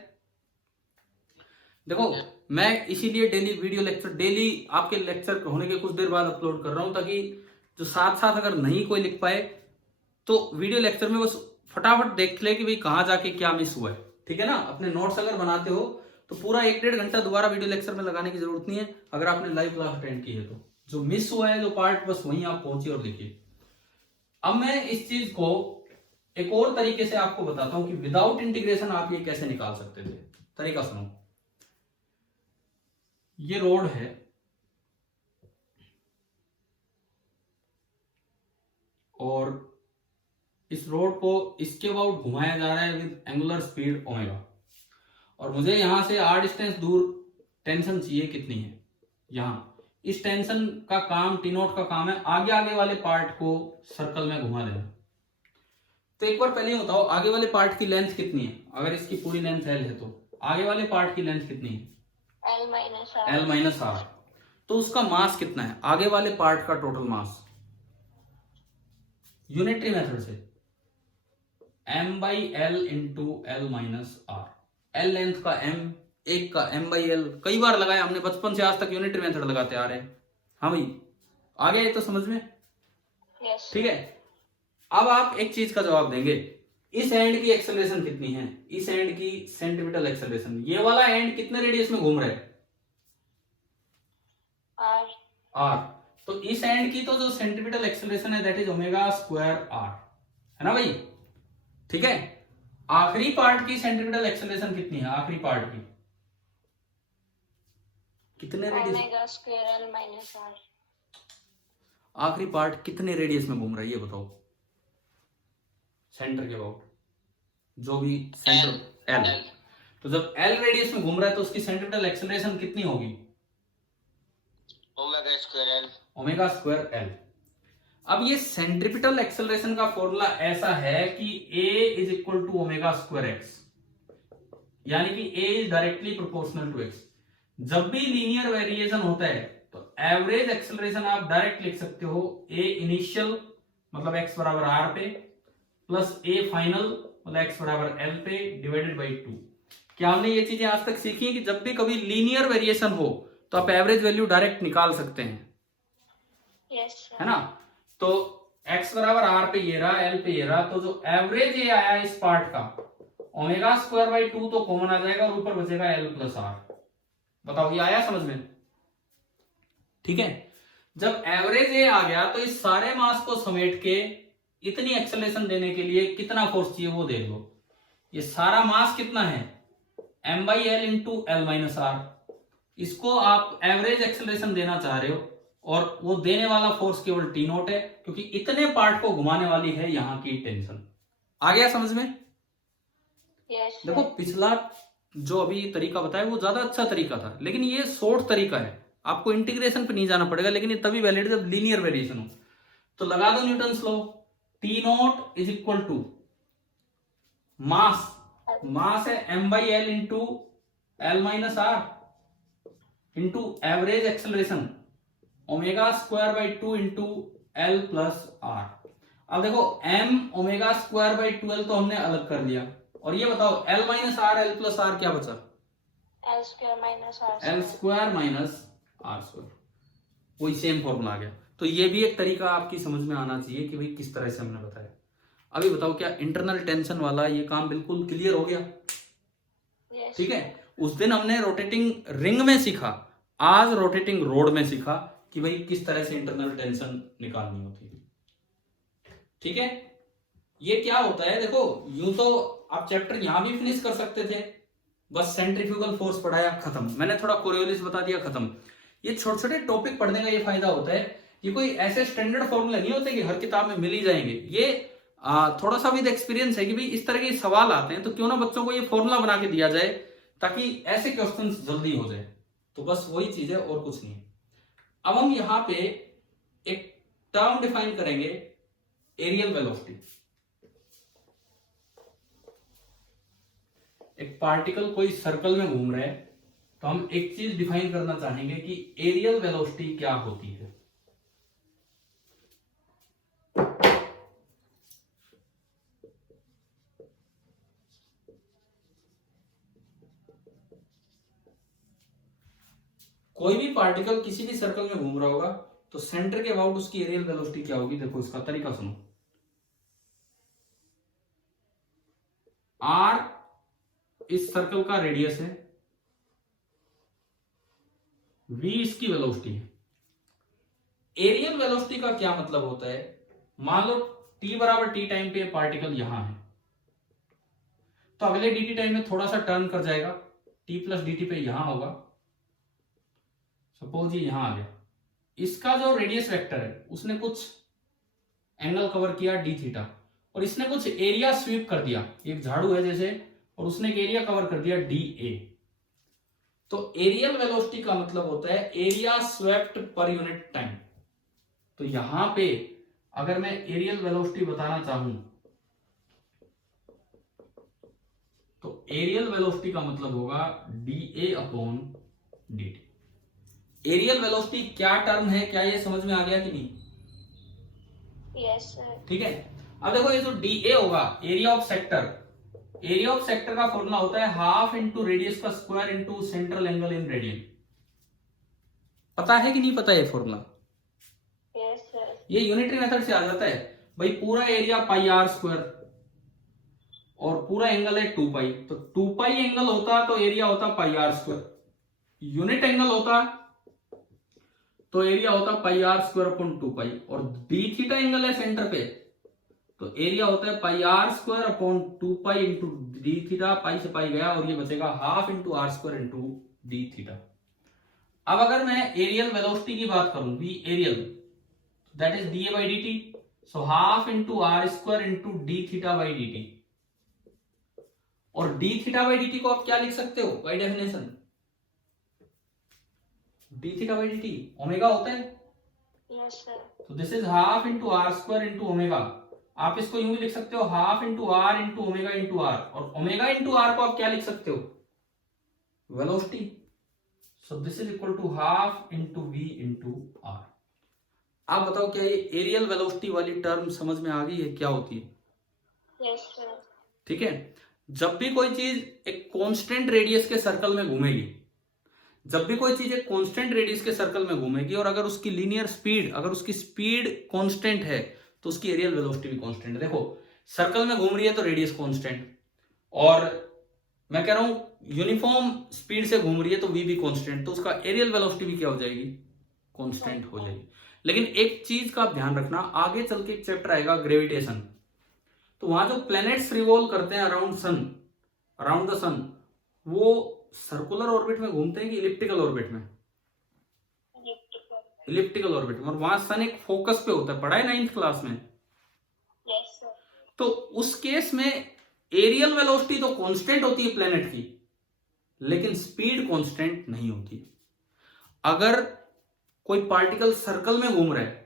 देखो मैं इसीलिए डेली वीडियो लेक्चर, डेली आपके लेक्चर होने के कुछ देर बाद अपलोड कर रहा हूं, ताकि जो साथ साथ अगर नहीं कोई लिख पाए तो वीडियो लेक्चर में बस फटाफट देख ले कि भाई कहां जाके क्या मिस हुआ है। ठीक है ना, अपने नोट्स अगर बनाते हो तो पूरा 1-1.5 घंटा दोबारा वीडियो लेक्चर में लगाने की जरूरत नहीं है, अगर आपने लाइव क्लास अटेंड की है तो। जो मिस हुआ है जो पार्ट, बस वहीं आप पहुंचिए और लिखिए। अब मैं इस चीज को एक और तरीके से आपको बताता हूं कि विदाउट इंटीग्रेशन आप ये कैसे निकाल सकते थे। तरीका सुनो, ये रोड है और इस रोड को इसके अबाउट घुमाया जा रहा है विद एंगुलर स्पीड ओमेगा, और मुझे यहां से r डिस्टेंस दूर टेंशन चाहिए कितनी है। यहां इस टेंशन का काम, टी नोट का काम है आगे आगे वाले पार्ट को सर्कल में घुमा देना। तो एक बार पहले बताओ आगे वाले पार्ट की लेंथ कितनी है? अगर इसकी पूरी लेंथ l है तो आगे वाले पार्ट की लेंथ कितनी है? L minus r। तो उसका मास कितना है आगे वाले पार्ट का? टोटल मास यूनिटरी मेथड से m/l into l minus r। l length का m, एक का m/l, कई बार लगाया हमने, बचपन से आज तक यूनिटरी मेथड लगाते आ रहे हैं। हाँ भाई आ गया ये तो समझ में? यस। ठीक है, अब आप एक चीज का जवाब देंगे, इस एंड की एक्सेलरेशन कितनी है? इस एंड की सेंटीमीटर एक्सेलरेशन। ये वाला एंड कितने रेडियस में घूम रहा है? r। तो इस एंड की तो जो सेंटीमीटर एक्सेलरेशन है that is omega square r, है ना भाई? ठीक है, आखिरी पार्ट की सेंटीमीटर एक्सेलरेशन कितनी है? आखिरी पार्ट की कितने radius? Omega square L minus R। आखिरी पार्ट कितने रेडियस में घूम रहा है ये बताओ? सेंटर के अबाउट, जो भी सेंटर L। तो जब L रेडियस में घूम रहा है तो उसकी सेंटीमीटर एक्सेलरेशन कितनी होगी? Omega square L। Omega square L। अब ये सेंट्रिपिटल एक्सेलरेशन का फॉर्मूला ऐसा है कि A is equal to omega square x, यानी कि A is directly proportional to x। जब भी लीनियर वेरिएशन होता है तो एवरेज एक्सेलरेशन आप डायरेक्ट लिख सकते हो A इनिशियल मतलब x बराबर r पे, प्लस A फाइनल मतलब x बराबर l पे, डिवाइडेड बाई 2। क्या हमने ये चीजें आज तक सीखी है कि जब भी कभी लीनियर वेरिएशन हो तो आप एवरेज वैल्यू डायरेक्ट निकाल सकते हैं, यस है ना? तो x बराबर r पे ये रहा, l पे ये रहा, तो जो एवरेज ये आया इस पार्ट का ओमेगा स्क्वायर बाई 2 तो कॉमन आ जाएगा और ऊपर बचेगा l प्लस r। बताओ ये आया समझ में? ठीक है, जब एवरेज ये आ गया तो इस सारे मास को समेट के इतनी एक्सेलरेशन देने के लिए कितना फोर्स चाहिए वो देख लो। ये सारा मास कितना है? m/l into l minus r। इसको आप एवरेज एक्सेलरेशन देना चाह रहे हो और वो देने वाला फोर्स केवल टी नोट है, क्योंकि इतने पार्ट को घुमाने वाली है यहां की टेंशन। आ गया समझ में? यस। देखो पिछला जो अभी तरीका बताया वो ज्यादा अच्छा तरीका था, लेकिन ये शॉर्ट तरीका है, आपको इंटीग्रेशन पे नहीं जाना पड़ेगा, लेकिन ये तभी वैलिड जब लीनियर वेरिएशन हो। तो लगा दो Newton's law, T nought is equal to mass है m/l into l minus r into average acceleration omega square by 2 into l plus r। अब देखो m ओमेगा स्क्वायर बाई 12 तो हमने अलग कर लिया, और ये बताओ l minus r l plus r क्या बचा? L square minus R। l square minus r square, वही सेम फॉर्मूला आ गया। तो ये भी एक तरीका आपकी समझ में आना चाहिए कि भाई किस तरह से हमने बताया। अभी बताओ क्या इंटरनल टेंशन वाला ये काम बिल्कुल क्लियर हो गया? यस। ठीक है, उस दिन हमने रोटेटिंग रिंग में सीखा, आज रोटेटिंग रोड में सीखा कि भाई किस तरह से इंटरनल टेंशन निकालनी होती है। ठीक है, ये क्या होता है देखो, यूं तो आप चैप्टर यहां भी फिनिश कर सकते थे, बस सेंट्रीफ्यूगल फोर्स पढ़ाया खत्म, मैंने थोड़ा कोरियोलिस बता दिया खत्म। ये छोटे छोटे टॉपिक पढ़ने का ये फायदा होता है, ये कोई ऐसे स्टैंडर्ड फॉर्मूला नहीं होते कि हर किताब में मिल ही जाएंगे। ये थोड़ा सा विद एक्सपीरियंस है कि भाई इस तरह के सवाल आते हैं तो क्यों ना बच्चों को ये फॉर्मूला बना के दिया जाए ताकि ऐसे क्वेश्चंस जल्दी हो जाए। तो बस वही चीज है और कुछ नहीं। अब हम यहां पे एक टर्म डिफाइन करेंगे, एरियल वेलोसिटी। एक पार्टिकल कोई सर्कल में घूम रहा है तो हम एक चीज डिफाइन करना चाहेंगे कि एरियल वेलोसिटी क्या होती है। कोई भी पार्टिकल किसी भी सर्कल में घूम रहा होगा तो सेंटर के अबाउट उसकी एरियल वेलोसिटी क्या होगी। देखो इसका तरीका सुनो। आर इस सर्कल का रेडियस है, v इसकी वेलोसिटी है। एरियल वेलोसिटी का क्या मतलब होता है, मान लो t बराबर t टाइम पे पार्टिकल यहां है तो अगले dt टाइम में थोड़ा सा टर्न कर जाएगा, t प्लस dt पे यहां होगा। सपोज ये यहां आ गया, इसका जो रेडियस वेक्टर है उसने कुछ एंगल कवर किया डी थीटा और इसने कुछ एरिया स्वीप कर दिया, एक झाड़ू है जैसे, और उसने एक एरिया कवर कर दिया डी ए। तो एरियल वेलोसिटी का मतलब होता है area swept per unit time. तो यहां पे अगर मैं एरियल वेलोसिटी बताना चाहूं तो एरियल वेलोसिटी का मतलब होगा D A upon D T. Areal velocity क्या टर्म है, क्या ये समझ में आ गया कि नहीं? Yes sir. ठीक है। अब देखो ये जो डी ए होगा, area of sector, area of sector का फॉर्मूला होता है हाफ इंटू रेडियस का square into central angle in radian. पता है कि नहीं पता ये फॉर्मूला? Yes sir. ये यूनिटरी मेथड से आ जाता है भाई। पूरा एरिया पाई आर स्क्वायर और पूरा एंगल है 2 पाई, तो 2 पाई एंगल होता तो एरिया होता pi R square. Unit angle होता तो एरिया होता pi R square upon 2 pi, और डी थीटा एंगल है सेंटर पे तो एरिया होता है pi R square upon 2 pi into D theta. Pi से पाई गया और ये बचेगा half into R square into D theta. अब अगर मैं एरियल वेलोसिटी की बात करूं, V areal that is D A by D T, so half into R square into D theta by D T. और D theta by D T को आप क्या लिख सकते हो by definition? D theta by D T omega होता है। Yes sir. तो this is half into R square into omega. आप इसको यूं भी लिख सकते हो half into R into omega into R, और ओमेगा इंटू आर को आप क्या लिख सकते हो? Velocity. So this is equal to half into V into R. आप बताओ क्या ये एरियल वेलोसिटी वाली टर्म समझ में आ गई है क्या होती है? Yes sir. ठीक है। जब भी कोई चीज एक कांस्टेंट रेडियस के सर्कल में घूमेगी, जब भी कोई चीज एक कांस्टेंट रेडियस के सर्कल में घूमेगी और अगर उसकी लीनियर स्पीड, अगर उसकी स्पीड कांस्टेंट है तो उसकी एरियल वेलोसिटी भी कांस्टेंट है। देखो सर्कल में घूम रही है तो रेडियस कांस्टेंट, और मैं कह रहा हूं यूनिफॉर्म स्पीड से घूम रही है तो वी भी कांस्टेंट, तो उसका एरियल वेलोसिटी भी क्या हो जाएगी? कांस्टेंट हो जाएगी। लेकिन एक चीज का ध्यान रखना, आगे चल के एक चैप्टर आएगा ग्रेविटेशन, तो वहां जो प्लैनेट्स रिवॉल्व करते हैं अराउंड सन, अराउंड द सन, वो सर्कुलर ऑर्बिट में घूमते हैं कि इलिप्टिकल ऑर्बिट में? इलिप्टिकल ऑर्बिट में। और वहां सन एक फोकस पे होता है, पढ़ा है 9th क्लास में। Yes sir. तो उस केस में एरियल वेलोसिटी तो कांस्टेंट होती है प्लेनेट की, लेकिन स्पीड कांस्टेंट नहीं होती। अगर कोई पार्टिकल सर्कल में घूम रहा है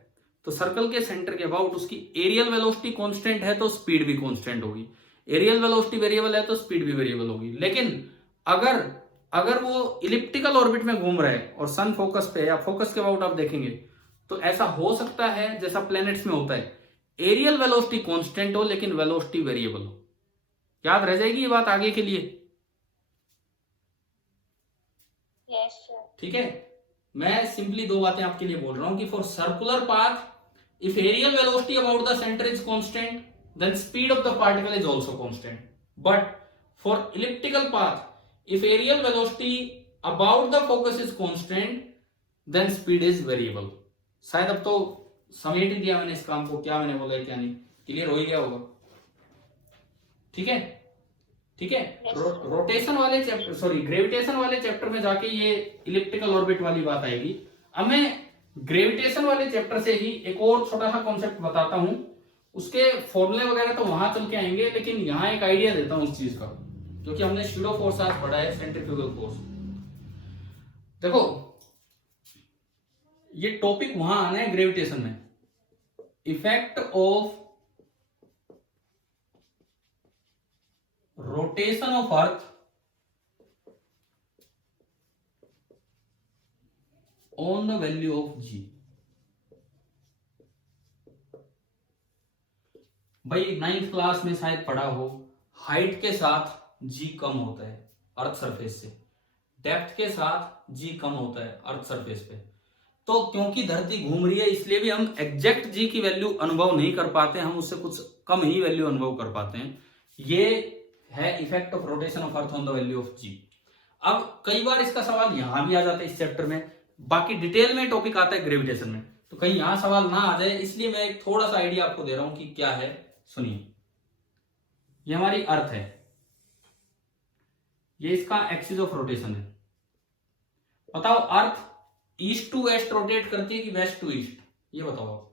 तो सर्कल के सेंटर के अबाउट उसकी एरियल वेलोसिटी कांस्टेंट है तो स्पीड भी कांस्टेंट होगी। एरियल वेलोसिटी वेरिएबल है तो स्पीड भी वेरिएबल होगी। लेकिन अगर वो इलिप्टिकल ऑर्बिट में घूम रहा है और सन फोकस पे या फोकस के अबाउट आप देखेंगे तो ऐसा हो सकता है जैसा प्लैनेट्स में होता है, एरियल वेलोसिटी कांस्टेंट हो लेकिन वेलोसिटी वेरिएबल हो। याद रह जाएगी ये बात आगे के लिए? Yes sir. ठीक है। मैं सिंपली 2 बातें आपके लिए बोल रहा हूं कि for circular path if areal velocity about the centre is constant then speed of the particle is also constant, but for elliptical path if aerial velocity about the focus is constant then speed is variable। शायद अब तो समेट ही दिया मैंने इस काम को, क्या मैंने बोला क्या नहीं, क्लियर हो ही गया होगा। ठीक है, ठीक है। रोटेशन वाले चैप्टर, सॉरी ग्रेविटेशन वाले चैप्टर में जाके ये इलिप्टिकल ऑर्बिट वाली बात आएगी। अब मैं ग्रेविटेशन वाले चैप्टर से ही एक और छोटा सा कॉन्सेप्ट बताता हूं, उसके फॉर्मूले वगैरह तो वहां चल के आएंगे, लेकिन यहाँ एक आइडिया देता हूँ उस चीज का, क्योंकि हमने स्यूडो फोर्स आज पढ़ा है, सेंट्रीफ्यूगल फोर्स। देखो ये टॉपिक वहां आना है ग्रेविटेशन में, effect of rotation of earth on the value of G. भाई 9th क्लास में शायद पढ़ा हो, हाइट के साथ जी कम होता है अर्थ सरफेस से, डेप्थ के साथ जी कम होता है अर्थ सरफेस पे। तो क्योंकि धरती घूम रही है इसलिए भी हम एग्जैक्ट जी की वैल्यू अनुभव नहीं कर पाते, हम उससे कुछ कम ही वैल्यू अनुभव कर पाते हैं। ये है effect of rotation of earth on the value of G. अब कई बार इसका सवाल यहां भी आ जाता है इस चैप्टर में, बाकी डिटेल में टॉपिक आता है ग्रेविटेशन में, तो कहीं यहां सवाल ना आ जाए इसलिए मैं एक थोड़ा सा आइडिया आपको दे रहा हूं कि क्या है। सुनिए, ये हमारी अर्थ है, ये इसका एक्सिस ऑफ रोटेशन है। बताओ अर्थ ईस्ट टू वेस्ट रोटेट करती है कि वेस्ट टू ईस्ट, ये बताओ आप।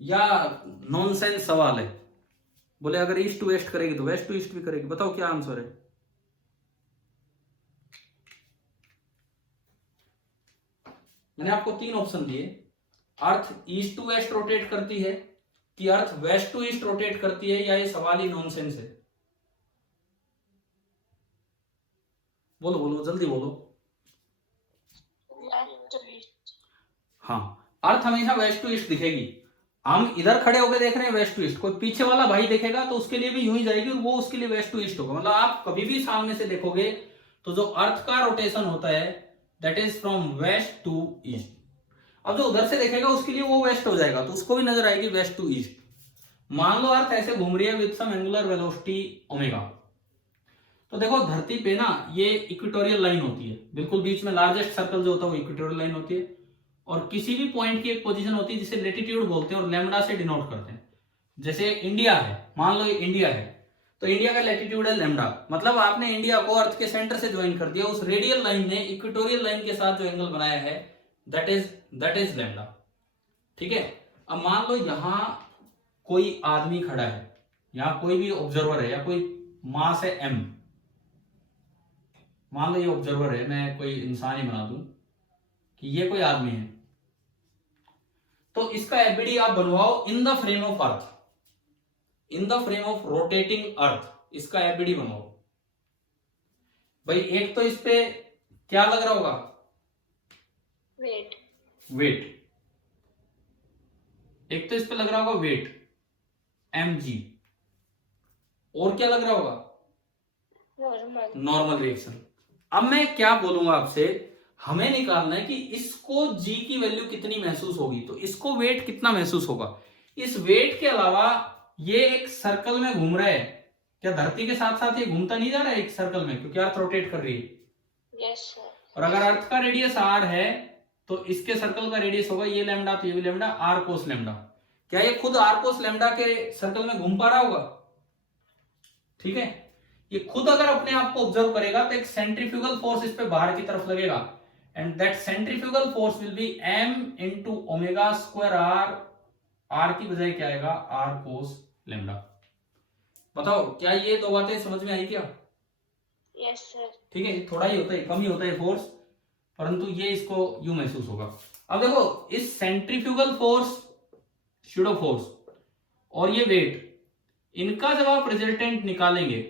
या नॉनसेंस सवाल है, बोले अगर ईस्ट टू वेस्ट करेगी तो वेस्ट टू ईस्ट भी करेगी, बताओ क्या आंसर है। मैंने आपको 3 ऑप्शन दिए, अर्थ ईस्ट टू वेस्ट रोटेट करती है कि अर्थ वेस्ट टू ईस्ट रोटेट करती है, या ये सवाल ही नॉनसेंस है। बोलो बोलो जल्दी बोलो। हाँ, अर्थ हमेशा वेस्ट टू ईस्ट दिखेगी। हम इधर खड़े होकर देख रहे हैं वेस्ट टू ईस्ट, कोई पीछे वाला भाई देखेगा तो उसके लिए भी यूं ही जाएगी और वो उसके लिए वेस्ट टू ईस्ट होगा। मतलब आप कभी भी सामने से देखोगे तो जो अर्थ का रोटेशन होता है that is from west to east. अब जो उधर से देखेगा उसके लिए वो वेस्ट हो जाएगा, तो उसको भी नजर आएगी वेस्ट टू ईस्ट। मान लो अर्थ ऐसे घूम रही है with some angular velocity omega, तो देखो धरती पे ना ये इक्वेटोरियल लाइन होती है, बिल्कुल बीच में लार्जेस्ट सर्कल जो होता है वो इक्वेटोरियल लाइन होती है, और किसी भी पॉइंट की एक पोजीशन होती है जिसे लेटिट्यूड बोलते हैं और लैम्डा से डिनोट करते हैं। जैसे इंडिया है, मान लो ये इंडिया है, तो इंडिया का लेटिट्यूड है लैम्डा, मतलब आपने इंडिया को अर्थ के सेंटर से ज्वाइन कर दिया, उस रेडियल लाइन ने इक्वेटोरियल लाइन के साथ जो एंगल बनाया है दैट इज लैम्डा। ठीक है, अब मान लो यहां कोई आदमी खड़ा है, यहां कोई भी ऑब्जर्वर है या कोई मास है m, मान लो ये ऑब्जर्वर है, मैं कोई इंसान ही बना दूं कि ये कोई आदमी है, तो इसका एबीडी आप बनवाओ in the frame of earth, in the frame of rotating earth, इसका एबीडी बनाओ। भाई एक तो इस पे क्या लग रहा होगा, वेट, एक तो इस पे लग रहा होगा वेट mg, और क्या लग रहा होगा, नॉर्मल रिएक्शन। अब मैं क्या बोलूंगा आपसे, हमें निकालना है कि इसको g की वैल्यू कितनी महसूस होगी, तो इसको वेट कितना महसूस होगा। इस वेट के अलावा ये एक सर्कल में घूम रहा है, क्या धरती के साथ साथ ये घूमता नहीं जा रहा है एक सर्कल में, क्योंकि अर्थ रोटेट कर रही है। Yes sir. और अगर अर्थ का रेडियस r है तो इसके सर्कल का रेडियस होगा ये लैम्डा, तो ये भी लैम्डा, r कोस लैम्डा। क्या ये खुद r कोस लैम्डा के सर्कल में घूम पा रहा होगा? ठीक है, ये खुद अगर अपने आप को ऑब्जर्व करेगा तो एक सेंट्रीफ्यूगल फोर्स इस पे बाहर की तरफ लगेगा, and that centrifugal force will be m into omega square r की बजाय क्या आएगा, r कोस लैम्डा। बताओ क्या ये दो बातें समझ में आई क्या? Yes sir. ठीक है, थोड़ा ही होता है, कम ही होता है फोर्स, परंतु ये इसको यूं महसूस होगा। अब देखो इस सेंट्रीफ्यूगल फोर्स, स्यूडो फोर्स और ये वेट, इनका जब आप रिजल्टेंट निकालेंगे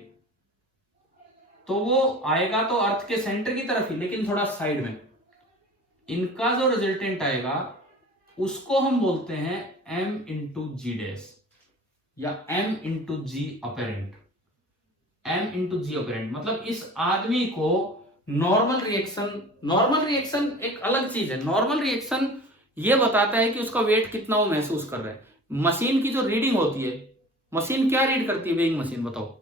तो वो आएगा तो अर्थ के सेंटर की तरफ ही, लेकिन थोड़ा साइड में। इनका जो रिजल्टेंट आएगा उसको हम बोलते हैं m इंटू जी डैश या m इंटू जी अपेरेंट। m इंटू जी अपेरेंट मतलब इस आदमी को नॉर्मल रिएक्शन एक अलग चीज है। नॉर्मल रिएक्शन ये बताता है कि उसका वेट कितना वो महसूस कर रहा है। मशीन की जो रीडिंग होती है, मशीन क्या रीड करती है, वेइंग मशीन, बताओ?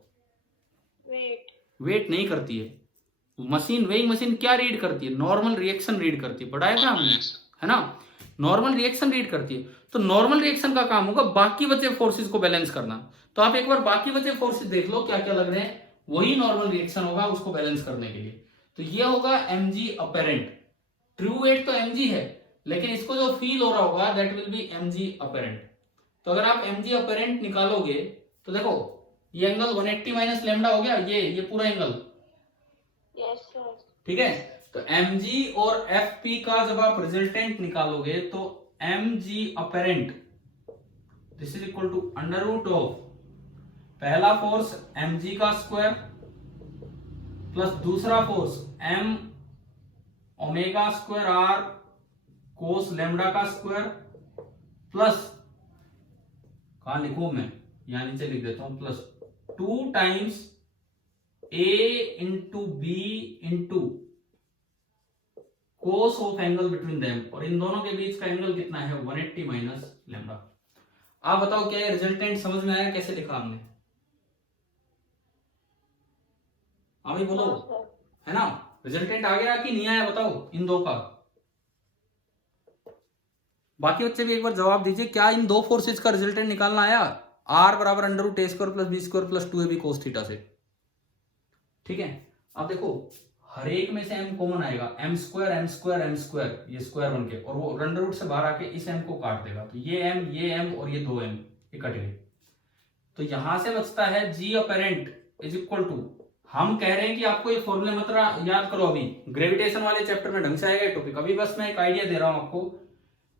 वेट नहीं करती है मशीन, वेइंग मशीन क्या रीड करती है, नॉर्मल रिएक्शन रीड करती है, पढ़ाया था हमने, है ना? नॉर्मल रिएक्शन रीड करती है। तो नॉर्मल रिएक्शन का काम होगा बाकी बचे फोर्सेस को बैलेंस करना। तो आप एक बार बाकी बचे फोर्सेस देख लो क्या क्या लग रहे हैं, वही नॉर्मल रिएक्शन होगा उसको बैलेंस करने के लिए। तो ये होगा mg अपेरेंट। ट्रू वेट तो mg है, लेकिन इसको जो फील हो रहा होगा that will B mg apparent. तो अगर आप mg अपरेंट निकालोगे तो देखो ये एंगल 180 माइनस लेमडा हो गया, ये पूरा एंगल, Yes, sir. ठीक है। तो mg और fp का जब आप रिजल्टेंट निकालोगे तो mg apparent this is equal to under root of पहला फोर्स mg का स्क्वायर प्लस दूसरा force m omega square R cos lambda का स्क्वायर प्लस, कहां लिखूं मैं, यहां नीचे लिख देता हूं, plus 2 times a into B into cos of angle between them, और इन दोनों के बीच का एंगल कितना है 180 माइनस लेमडा। आप बताओ क्या ये रिजल्टेंट समझ में आया, कैसे लिखा हमने? अभी बोलो, No, sir. है ना? रिजल्टेंट आ गया कि नहीं आया बताओ इन दो का? बाकी बच्चे भी एक बार जवाब दीजिए, क्या इन दो फोर्सेज का रिजल्टेंट निकालना आया? आर बराबर under root A square plus B square plus 2ab cos theta से, ठीक है। अब देखो हर एक में से m कॉमन आएगा, m square m square m square, ये स्क्वायर बन के, और वो अंडर रूट से बाहर आके इस m को काट देगा, तो ये m और ये 2m ये कट गए। तो यहां से बचता है g apparent is equal to, हम कह रहे हैं कि आपको ये फॉर्मूले मतलब याद करो, अभी ग्रेविटेशन वाले चैप्टर में ढंग से आएगा ये टॉपिक, अभी बस मैं एक आइडिया दे रहा हूं आपको।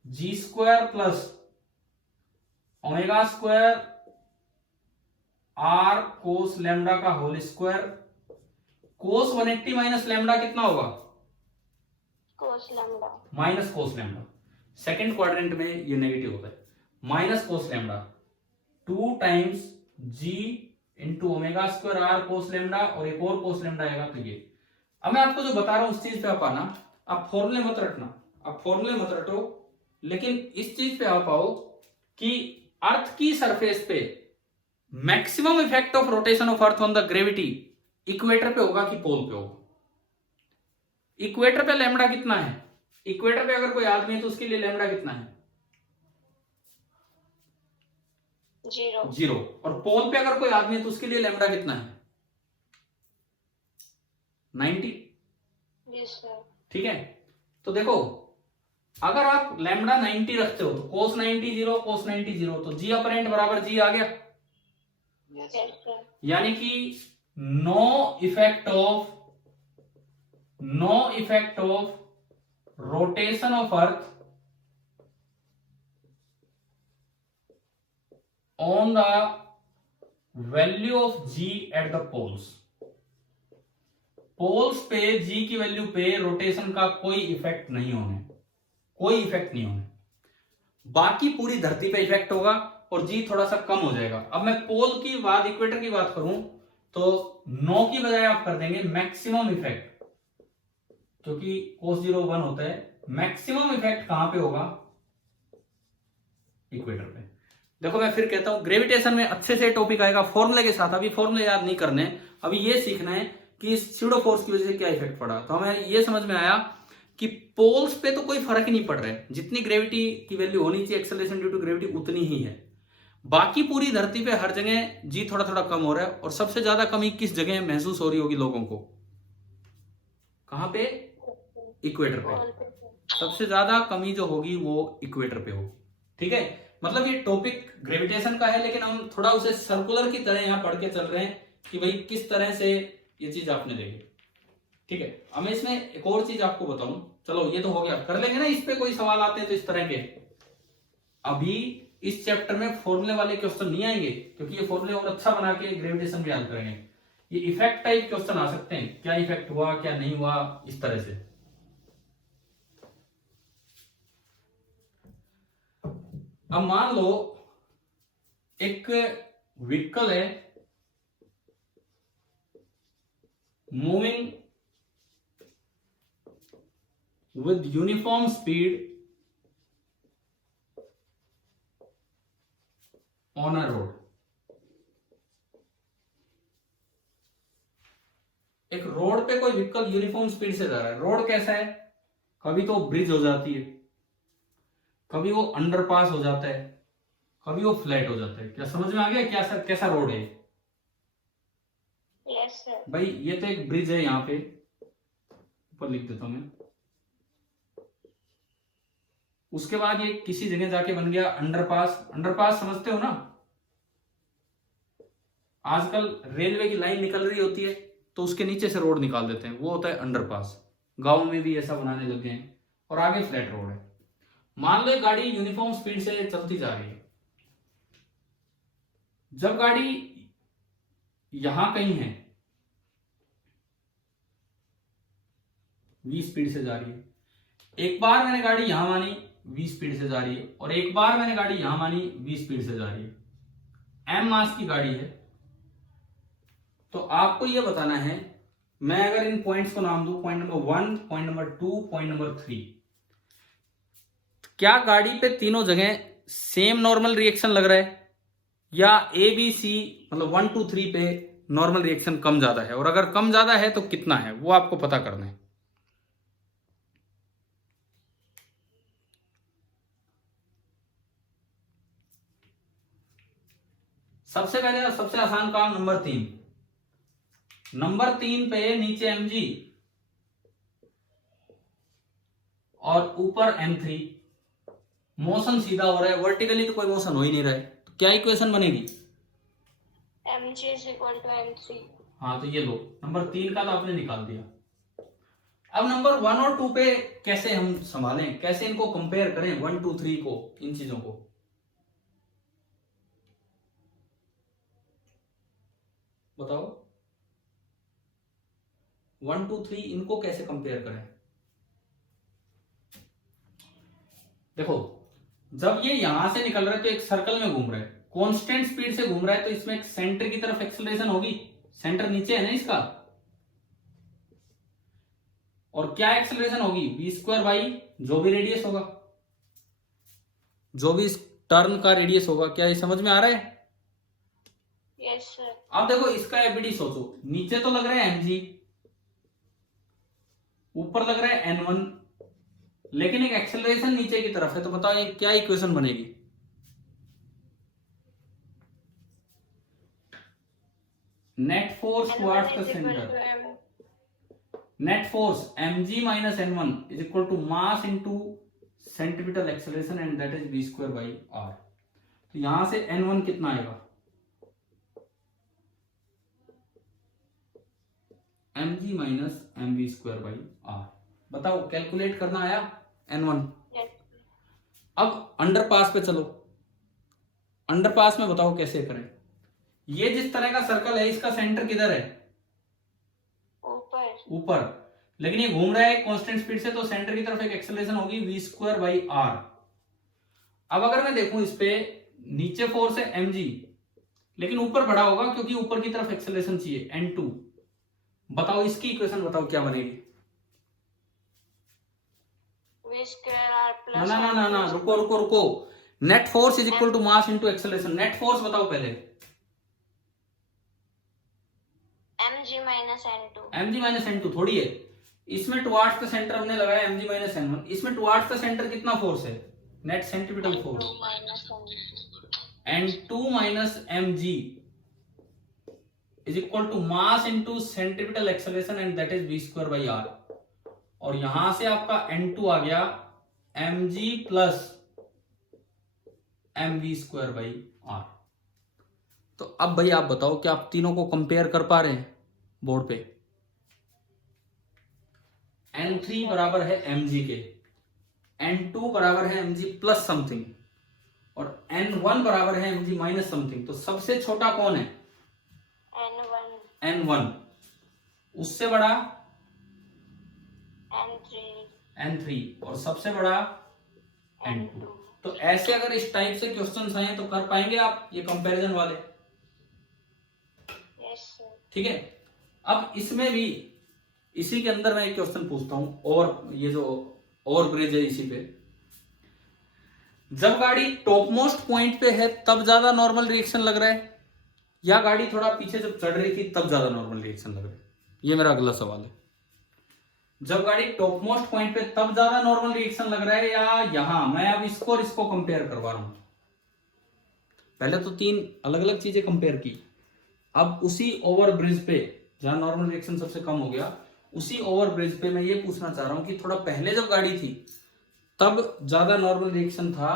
G square plus omega square R cos lambda का whole square, cos 180 minus lambda कितना होगा? Cos lambda. Minus cos lambda, second quadrant में ये नेगेटिव होता है, minus cos lambda 2 times G into omega square R cos lambda, और एक और कोस लेमडा आएगा तो ये। अब मैं आपको जो बता रहा हूं उस चीज पे आप आना, आप फॉर्मूले मत रटना, आप फॉर्मूले मत रटो, लेकिन इस चीज पे आप आओ कि अर्थ की सरफेस पे maximum effect of rotation of earth on the gravity equator पे होगा कि पोल पे होगा? इक्वेटर पे लैम्डा कितना है? इक्वेटर पे अगर कोई आदमी है तो उसके लिए लैम्डा कितना है? 0. 0। और पोल पे अगर कोई आदमी है तो उसके लिए लैम्डा कितना है? 90, Yes, sir. ठीक है। तो देखो अगर आप लैम्डा 90 रखते हो तो कोस 90 0, कोस 90 0, तो जी अपरेंट बराबर जी आ गया, Yes, Yes, sir. sir. यानी कि no effect of rotation of earth on the value of G at the poles. Poles पे जी की वैल्यू पे रोटेशन का कोई इफेक्ट नहीं होने, कोई इफेक्ट नहीं होने, बाकी पूरी धरती पे इफेक्ट होगा और जी थोड़ा सा कम हो जाएगा। अब मैं पोल की बात, इक्वेटर की बात करूं तो नो की बजाय आप कर देंगे मैक्सिमम इफेक्ट, क्योंकि cos 0 1 होता है। मैक्सिमम इफेक्ट कहां पे होगा? इक्वेटर पे। देखो मैं फिर कहता हूं ग्रेविटेशन में अच्छे से टॉपिक आएगा फॉर्मूले के साथ, अभी फॉर्मूले याद नहीं करने, अभी ये सीखना है कि स्यूडो फोर्स की वजह से क्या इफेक्ट पड़ा। तो हमें ये समझ में आया कि पोल्स पे तो कोई फर्क ही नहीं पड़ रहा है, जितनी ग्रेविटी की वैल्यू होनी चाहिए एक्सेलरेशन ड्यू टू ग्रेविटी उतनी ही है, बाकी पूरी धरती पे हर जगह जी थोड़ा थोड़ा कम हो रहा है। और सबसे ज्यादा कमी किस जगह महसूस हो रही होगी लोगों को? कहां पे? इक्वेटर पे। Pole पे, sir. सबसे ज्यादा कमी जो होगी वो इक्वेटर पे होगी, ठीक है। मतलब ये टॉपिक ग्रेविटेशन का है, लेकिन हम थोड़ा उसे सर्कुलर की तरह यहां पढ़ के चल रहे हैं कि भाई किस तरह से ये चीज आपने देखी, ठीक है। अब मैं इसमें एक और चीज आपको बताऊं, चलो ये तो हो गया, कर लेंगे ना इस पे कोई सवाल आते हैं तो इस तरह के। अभी इस चैप्टर में फॉर्मूले वाले क्वेश्चन नहीं आएंगे, क्योंकि ये फॉर्मूले और अच्छा बना के ग्रेविटेशन भी याद करेंगे। ये इफेक्ट टाइप क्वेश्चन आ सकते हैं, क्या इफेक्ट हुआ क्या नहीं हुआ, इस तरह से। अब मान लो एक व्हीकल है moving with uniform speed on a road। एक रोड पे कोई व्हीकल यूनिफॉर्म स्पीड से जा रहा है। रोड कैसा है? कभी तो ब्रिज हो जाती है, कभी वो अंडरपास हो जाता है, कभी वो फ्लैट हो जाता है। क्या समझ में आ गया क्या सर, कैसा रोड है? Yes, sir. भाई ये तो एक ब्रिज है, यहाँ पे ऊपर लिख देता हूं मैं, उसके बाद ये किसी जगह जाके बन गया अंडरपास। अंडरपास समझते हो ना, आजकल रेलवे की लाइन निकल रही होती है तो उसके नीचे से रोड निकाल देते हैं, वो होता है अंडरपास। गांव में भी ऐसा बनाने लग गए हैं। और आगे फ्लैट रोड है। मान लो गाड़ी यूनिफॉर्म स्पीड से चलती जा रही है। जब गाड़ी यहां कहीं है, v स्पीड से जा रही है, एक बार मैंने गाड़ी यहां मानी v स्पीड से जा रही है, और एक बार मैंने गाड़ी यहां मानी v स्पीड से जा रही है। m मास की गाड़ी है, तो आपको यह बताना है, मैं अगर इन पॉइंट्स को नाम दूं, point number 1, point number 2, point number 3, क्या गाड़ी पे तीनों जगह सेम नॉर्मल रिएक्शन लग रहा है, या ए बी सी मतलब 1 2 3 पे नॉर्मल रिएक्शन कम ज्यादा है, और अगर कम ज्यादा है तो कितना है, वो आपको पता करना है। सबसे पहले सबसे आसान काम नंबर 3। नंबर 3 पे नीचे mg और ऊपर m3, मोशन सीधा हो रहा है, वर्टिकली तो कोई मोशन हो ही नहीं रहा है, तो क्या इक्वेशन बनेगी? mg is equal to m3। हाँ, तो ये लो, नंबर 3 का तो आपने निकाल दिया। अब नंबर 1 और 2 पे कैसे हम संभालें, कैसे इनको कंपेयर करें, 1 2 3 को, इन चीजों को बताओ। 1 2 3 इनको कैसे कंपेयर करें? देखो, जब ये यहां से निकल रहा है तो एक सर्कल में घूम रहा है, कांस्टेंट स्पीड से घूम रहा है, तो इसमें एक सेंटर की तरफ एक्सेलरेशन होगी। सेंटर नीचे है ना इसका, और क्या एक्सेलरेशन होगी? v² बाई जो भी रेडियस होगा, जो भी इस टर्न का रेडियस होगा। क्या ये समझ में आ रहा है? Yes sir. अब देखो, इसका एबीडी सोचो, नीचे तो लग रहा है mg, ऊपर लग रहा है n1, लेकिन एक एक्सेलरेशन नीचे की तरफ है, तो बताओ ये क्या इक्वेशन बनेगी? Net force towards the centre, net force mg minus n1 is equal to mass into centripetal acceleration, and that is v² by r। तो यहां से n1 कितना आएगा? mg minus mv² by r। बताओ, कैलकुलेट करना आया n1। अब अंडरपास पे चलो, अंडरपास में बताओ कैसे करें। ये जिस तरह का सर्कल है, इसका सेंटर किधर है? ऊपर। ऊपर, लेकिन ये घूम रहा है कांस्टेंट स्पीड से, तो सेंटर की तरफ एक एक्सेलरेशन होगी v² बाई r। अब अगर मैं देखूं इस पे, नीचे फोर्स है mg, लेकिन ऊपर बड़ा होगा क्योंकि ऊपर की तरफ एक्सेलरेशन चाहिए n2। बताओ इसकी इक्वेशन बताओ क्या बनेगी? v²r+। ना, रुको। Net force is equal to mass into acceleration. Net force बताओ पहले। mg minus n2। mg minus n2 थोड़ी है, इसमें टुवर्ड्स द सेंटर हमने लगाया mg माइनस n1, इसमें टुवर्ड्स द सेंटर कितना फोर्स है? Net centripetal force, n2 minus mg is equal to mass into centripetal acceleration, and that is v² by r। और यहां से आपका n2 आ गया mg plus mv² by r। तो अब भाई आप बताओ, क्या आप तीनों को कंपेयर कर पा रहे हैं बोर्ड पे? n3 बराबर है mg के, n2 बराबर है mg प्लस समथिंग, और n1 बराबर है mg माइनस समथिंग। तो सबसे छोटा कौन है? n1। उससे बड़ा n3, और सबसे बड़ा n2। तो ऐसे अगर इस टाइप से क्वेश्चंस आए तो कर पाएंगे आप ये कंपैरिजन वाले? ठीक है। अब इसमें भी, इसी के अंदर मैं एक क्वेश्चन पूछता हूं, और ये जो ओवर ब्रिज है इसी पे, जब गाड़ी टॉप मोस्ट पॉइंट पे है तब ज्यादा नॉर्मल रिएक्शन लग रहा है, या गाड़ी थोड़ा पीछे जब चढ़ रही थी तब ज्यादा नॉर्मल रिएक्शन लग रहा है? ये मेरा अगला सवाल है। जब गाड़ी टॉप मोस्ट पॉइंट पे तब ज्यादा नॉर्मल रिएक्शन लग रहा है, या यहां? मैं अब इसको और इसको कंपेयर करवा रहा हूं। पहले तो 3 अलग अलग चीजें कंपेयर की, अब उसी ओवर ब्रिज पे जहां नॉर्मल रिएक्शन सबसे कम हो गया, उसी ओवर ब्रिज पे मैं ये पूछना चाह रहा हूं कि थोड़ा पहले जब गाड़ी थी तब ज्यादा नॉर्मल रिएक्शन था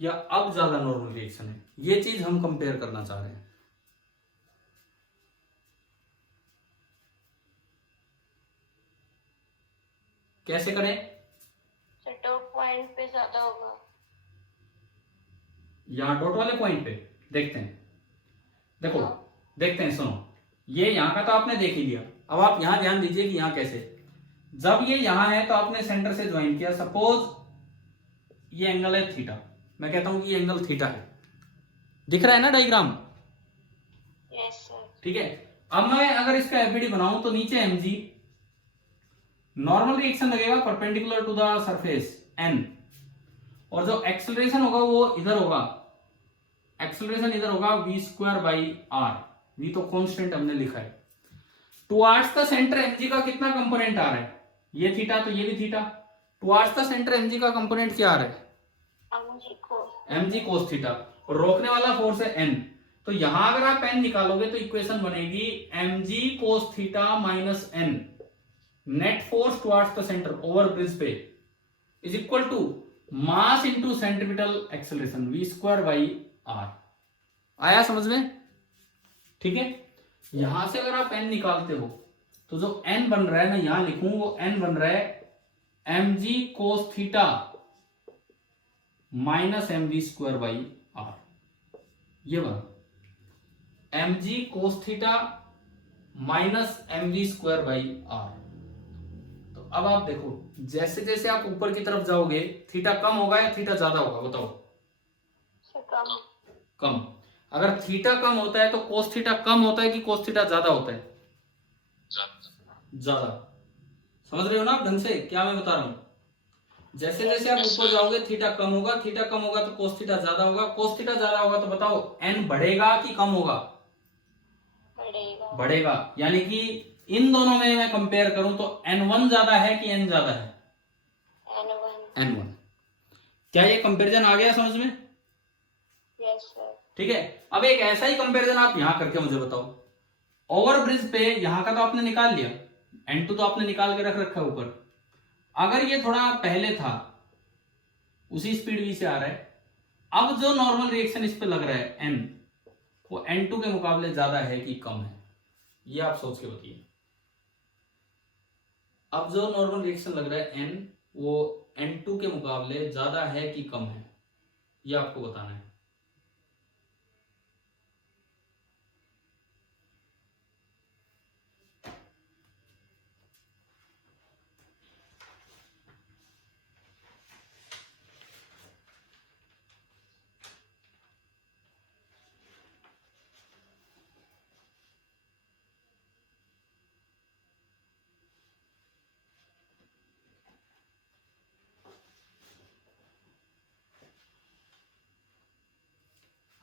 या अब ज्यादा नॉर्मल रिएक्शन है, ये चीज हम कंपेयर करना चाह रहे हैं। कैसे करें? सेटअप पॉइंट पे ज्यादा होगा। यहां डॉट वाले पॉइंट पे देखते हैं, देखो देखते हैं, सुनो, ये यहां का तो आपने देख ही लिया। अब आप यहां ध्यान दीजिए कि यहां कैसे, जब ये यहां है तो आपने सेंटर से ज्वाइन किया, सपोज ये एंगल है थीटा, मैं कहता हूं कि ये एंगल थीटा है, दिख रहा है ना डायग्राम? Yes sir. ठीक है। अब मैं अगर इसका एफबीडी बनाऊं तो नीचे mg, नॉर्मल रिएक्शन लगेगा perpendicular to the surface n, और जो एक्सेलरेशन होगा वो इधर होगा, एक्सेलरेशन इधर होगा v² बाई r, v तो कांस्टेंट हमने लिखा है। टुवार्ड्स द सेंटर mg का कितना कंपोनेंट आ रहा है? ये थीटा तो ये भी theta. Towards the centre mg का कंपोनेंट क्या आ रहा है? mg cos थीटा, और रोकने वाला फोर्स है n। तो यहां अगर आप n निकालोगे तो इक्वेशन बनेगी mg cos theta minus n, net force towards the center over bridge पे, is equal to mass into centripetal acceleration v² by r। आया समझ में? ठीक है। यहां से अगर आप n निकालते हो तो जो n बन रहा है, मैं यहां लिखूं, वो n बन रहा है mg cos theta minus mv² by r, ये बना mg cos theta minus mv² by r। तो अब आप देखो, जैसे जैसे आप ऊपर की तरफ जाओगे थीटा कम होगा या थीटा ज्यादा होगा, बताओ? कम। कम। अगर थीटा कम होता है तो कोस थीटा कम होता है कि कोस थीटा ज्यादा होता है? ज्यादा। समझ रहे हो ना आप ढंग से क्या मैं बता रहा हूं? जैसे जैसे आप ऊपर जाओगे थीटा कम होगा, थीटा कम होगा तो कोस थीटा ज्यादा होगा, कोस थीटा ज्यादा होगा तो बताओ n बढ़ेगा कि कम होगा? बढ़ेगा। बढ़ेगा। यानी कि इन दोनों में मैं कंपेयर करूं तो n1 ज्यादा है कि n ज्यादा है? n1। क्या ये कंपैरिजन आ गया समझ में? Yes sir. ठीक है। अब एक ऐसा ही कंपैरिजन आप यहां करके मुझे बताओ। ओवर ब्रिज पे यहां का तो आपने निकाल लिया, n2 तो आपने निकाल के रख रखा है ऊपर। अगर ये थोड़ा पहले था, उसी स्पीड v से आ रहा है, अब जो नॉर्मल रिएक्शन इस पे लग रहा है n, वो n2 के मुकाबले ज्यादा है कि कम है? ये आप सोच के बताइए। अब जो नॉर्मल रिएक्शन लग रहा है n, वो n2 के मुकाबले ज्यादा है कि कम है? ये आपको बताना है।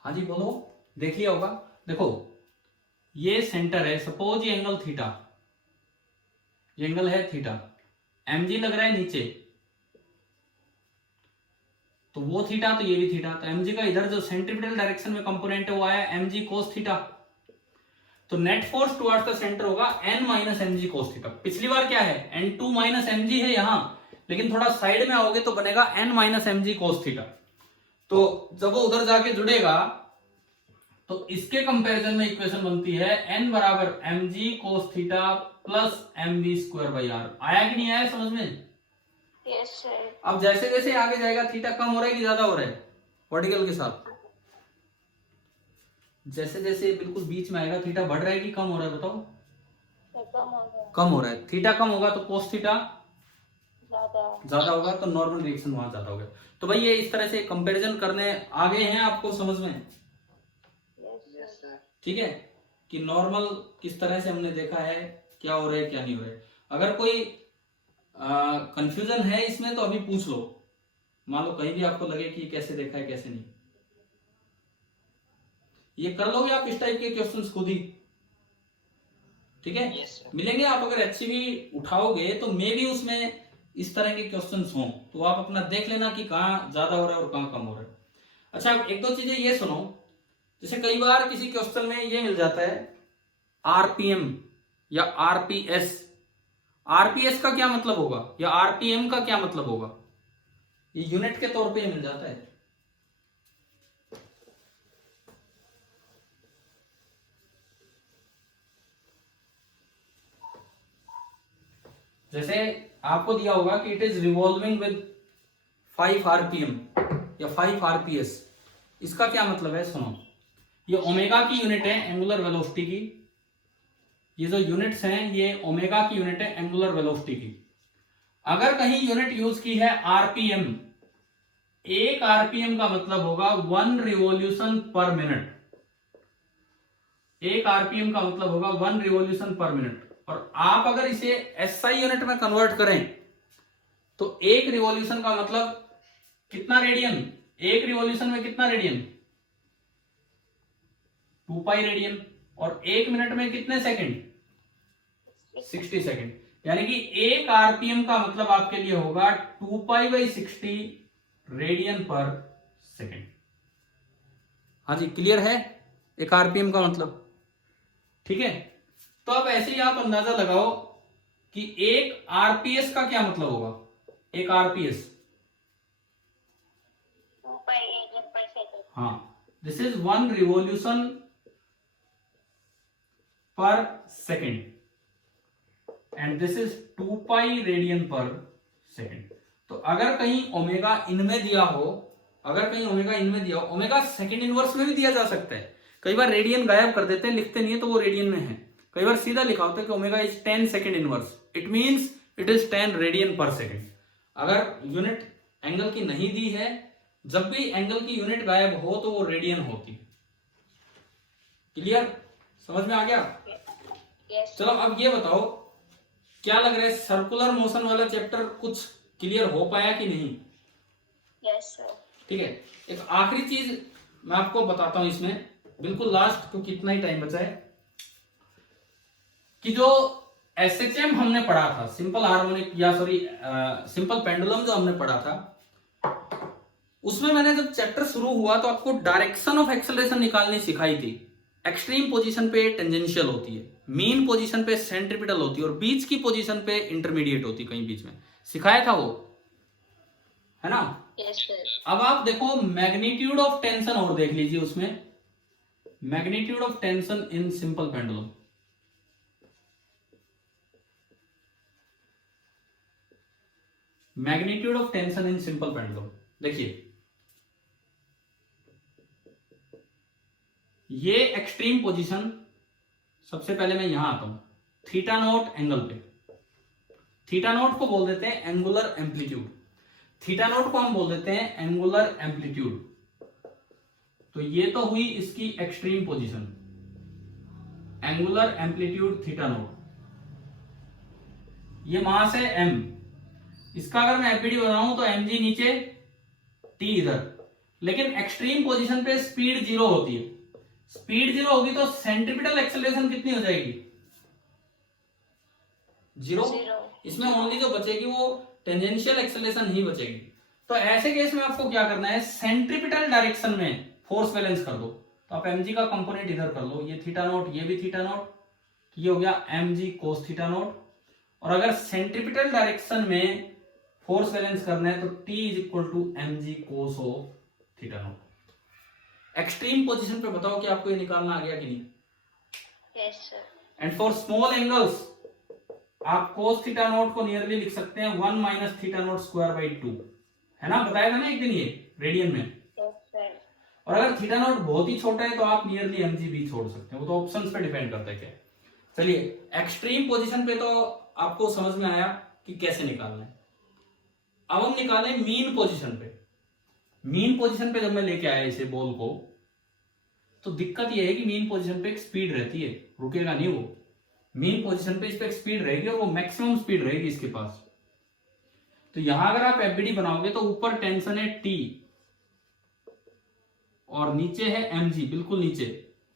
हाँ जी बोलो, देख लिया होगा। देखो ये सेंटर है, सपोज ये एंगल थीटा, ये एंगल है थीटा, mg लग रहा है नीचे, तो वो थीटा तो ये भी थीटा, तो mg का इधर जो सेंट्रीपिटल डायरेक्शन में कंपोनेंट है वो आया mg cos थीटा। तो net force towards the centre होगा n minus mg cos theta. पिछली बार क्या है, n2 माइनस mg है यहां, लेकिन थोड़ा साइड में आओगे तो बनेगा n minus mg cos theta. तो जब वो उधर जाके जुड़ेगा तो इसके कंपैरिजन में इक्वेशन बनती है n बराबर mg cos theta plus mv² by r। आया कि नहीं आया समझ में? Yes sir. अब जैसे जैसे आगे जाएगा थीटा कम हो रहा है कि ज्यादा हो रहा है वर्टिकल के साथ? जैसे जैसे बिल्कुल बीच में आएगा थीटा बढ़ रहा है कि कम हो रहा है, बताओ? कम हो गया। कम हो रहा है। थीटा कम होगा तो कोस थीटा ज्यादा। ज्यादा होगा, तो नॉर्मल रिएक्शन वहां ज्यादा होगा। तो भाई ये इस तरह से कंपैरिजन करने आगे हैं आपको समझ में? Yes sir. ठीक है, कि नॉर्मल किस तरह से हमने देखा है, क्या हो रहा है क्या नहीं हो रहा है। अगर कोई कंफ्यूजन है इसमें तो अभी पूछ लो, मान लो कहीं भी आपको लगे कि कैसे देखा है कैसे नहीं। ये कर लोगे आप इस टाइप के क्वेश्चंस खुद ही? ठीक है। Yes, sir. मिलेंगे आप अगर HCV उठाओगे तो मे भी उसमें इस तरह के क्वेश्चंस हों, तो आप अपना देख लेना कि कहाँ ज्यादा हो रहा है और कहाँ कम हो रहा है। अच्छा एक दो चीजें ये सुनो, जैसे कई बार किसी क्वेश्चन में ये मिल जाता है RPM या RPS। RPS का क्या मतलब होगा या RPM का क्या मतलब होगा, ये यूनिट के तौर पे ही मिल जाता है। जैसे आपको दिया होगा कि it is revolving with 5 RPM या 5 आरपीएस। इसका क्या मतलब है, सुनो। ये ओमेगा की यूनिट है एंगुलर वेलोसिटी की। ये जो यूनिट्स हैं ये ओमेगा की यूनिट है एंगुलर वेलोसिटी की। अगर कहीं यूनिट यूज की है आरपीएम, एक आरपीएम का मतलब होगा 1 रिवॉल्यूशन पर मिनट। एक आरपीएम का मतलब होगा 1 रिवॉल्यूशन पर मिनट। और आप अगर इसे एसआई यूनिट में कन्वर्ट करें तो एक रिवॉल्यूशन का मतलब कितना रेडियन, एक रिवॉल्यूशन में कितना रेडियन, 2 पाई रेडियन। और एक मिनट में कितने सेकंड, 60 सेकंड। यानी कि एक आरपीएम का मतलब आपके लिए होगा 2 पाई बाई 60 रेडियन पर सेकंड। हाँ जी, क्लियर है एक आरपीएम का मतलब, ठीक है। तो अब ऐसे ही आप अंदाजा लगाओ कि एक आरपीएस का क्या मतलब होगा। एक RPS, 2 pi radian per second. हाँ, दिस इज 1 रिवॉल्यूशन पर second and this is 2 pi radian पर सेकेंड। तो अगर कहीं ओमेगा इनमें दिया हो, अगर कहीं ओमेगा इनमें दिया हो, ओमेगा सेकेंड इनवर्स में भी दिया जा सकता है। कई बार रेडियन गायब कर देते हैं, लिखते नहीं है तो वो रेडियन में है। कई बार सीधा लिखा होता है कि omega is 10 second inverse, it means it is 10 radian पर सेकेंड। अगर यूनिट एंगल की नहीं दी है, जब भी एंगल की यूनिट गायब हो तो वो रेडियन होती है। क्लियर, समझ में आ गया? Yes. चलो अब ये बताओ, क्या लग रहा है सर्कुलर मोशन वाला चैप्टर कुछ क्लियर हो पाया कि नहीं? Yes, sir. ठीक है, एक आखिरी चीज मैं आपको बताता हूं इसमें, बिल्कुल लास्ट, क्योंकि इतना ही टाइम बचा है, कि जो एसएचएम हमने पढ़ा था, सिंपल हार्मोनिक या सॉरी सिंपल पेंडुलम जो हमने पढ़ा था, उसमें मैंने जब चैप्टर शुरू हुआ तो आपको डायरेक्शन ऑफ एक्सेलरेशन निकालनी सिखाई थी। एक्सट्रीम पोजीशन पे टेंजेंशियल होती है, मीन पोजीशन पे सेंट्रीपिटल होती है और बीच की पोजीशन पे इंटरमीडिएट होती है, कहीं बीच में सिखाया था वो, है ना? Yes, sir. अब आप देखो मैग्नीट्यूड ऑफ टेंशन और देख लीजिए उसमें, magnitude of tension in simple pendulum. Magnitude of tension in simple pendulum देखिए, ये एक्सट्रीम पोजीशन, सबसे पहले मैं यहां आता हूं, थीटा नोट एंगल पे। थीटा नोट को बोल देते हैं एंगुलर एम्पलीट्यूड, थीटा नोट को हम बोल देते हैं एंगुलर एम्पलीट्यूड। तो ये तो हुई इसकी extreme position, angular amplitude theta note. ये वहां से एम, इसका अगर मैं एफबीडी बनाऊं तो एम जी नीचे, टी इधर। लेकिन एक्सट्रीम पोजीशन पे स्पीड 0 होती है। स्पीड 0 होगी तो सेंट्रीपिटल एक्सेलरेशन कितनी हो जाएगी? 0। इसमें ओनली जो बचेगी वो टेंजेंशियल एक्सेलरेशन ही बचेगी। तो ऐसे केस में आपको क्या करना है, सेंट्रीपिटल डायरेक्शन में फोर्स बैलेंस कर दो। तो आप mg का कंपोनेंट इधर कर लो, ये थीटा नोट, ये भी थीटा नोट, ये हो गया mg कोस थीटा नोट। और अगर सेंट्रीपिटल डायरेक्शन में फोर्स बैलेंस करना है तो t is equal to mg cos of theta naught. Extreme position पे बताओ कि आपको ये निकालना आ गया कि नहीं? Yes, sir. And for small angles आप कोस थीटा नोट को नियरली लिख सकते हैं 1 minus theta note square by 2, है ना? बताया था ना एक दिन ये रेडियन में। Yes, sir. और अगर थीटा नोट बहुत ही छोटा है तो आप नियरली mg भी छोड़ सकते हैं, वो तो ऑप्शंस पे डिपेंड करता है क्या। चलिए एक्सट्रीम पोजीशन पे तो आपको समझ में आया कि कैसे निकालना है। अब हम निकालें मीन पोजीशन पे। मीन पोजीशन पे जब मैं लेके आया इसे बॉल को, तो दिक्कत यह है कि मीन पोजीशन पे एक स्पीड रहती है, रुकेगा नहीं वो। मीन पोजीशन पे इस पे एक स्पीड रहेगी और वो मैक्सिमम स्पीड रहेगी इसके पास। तो यहां अगर आप एफबीडी बनाओगे तो ऊपर टेंशन है T और नीचे है mg, बिल्कुल नीचे।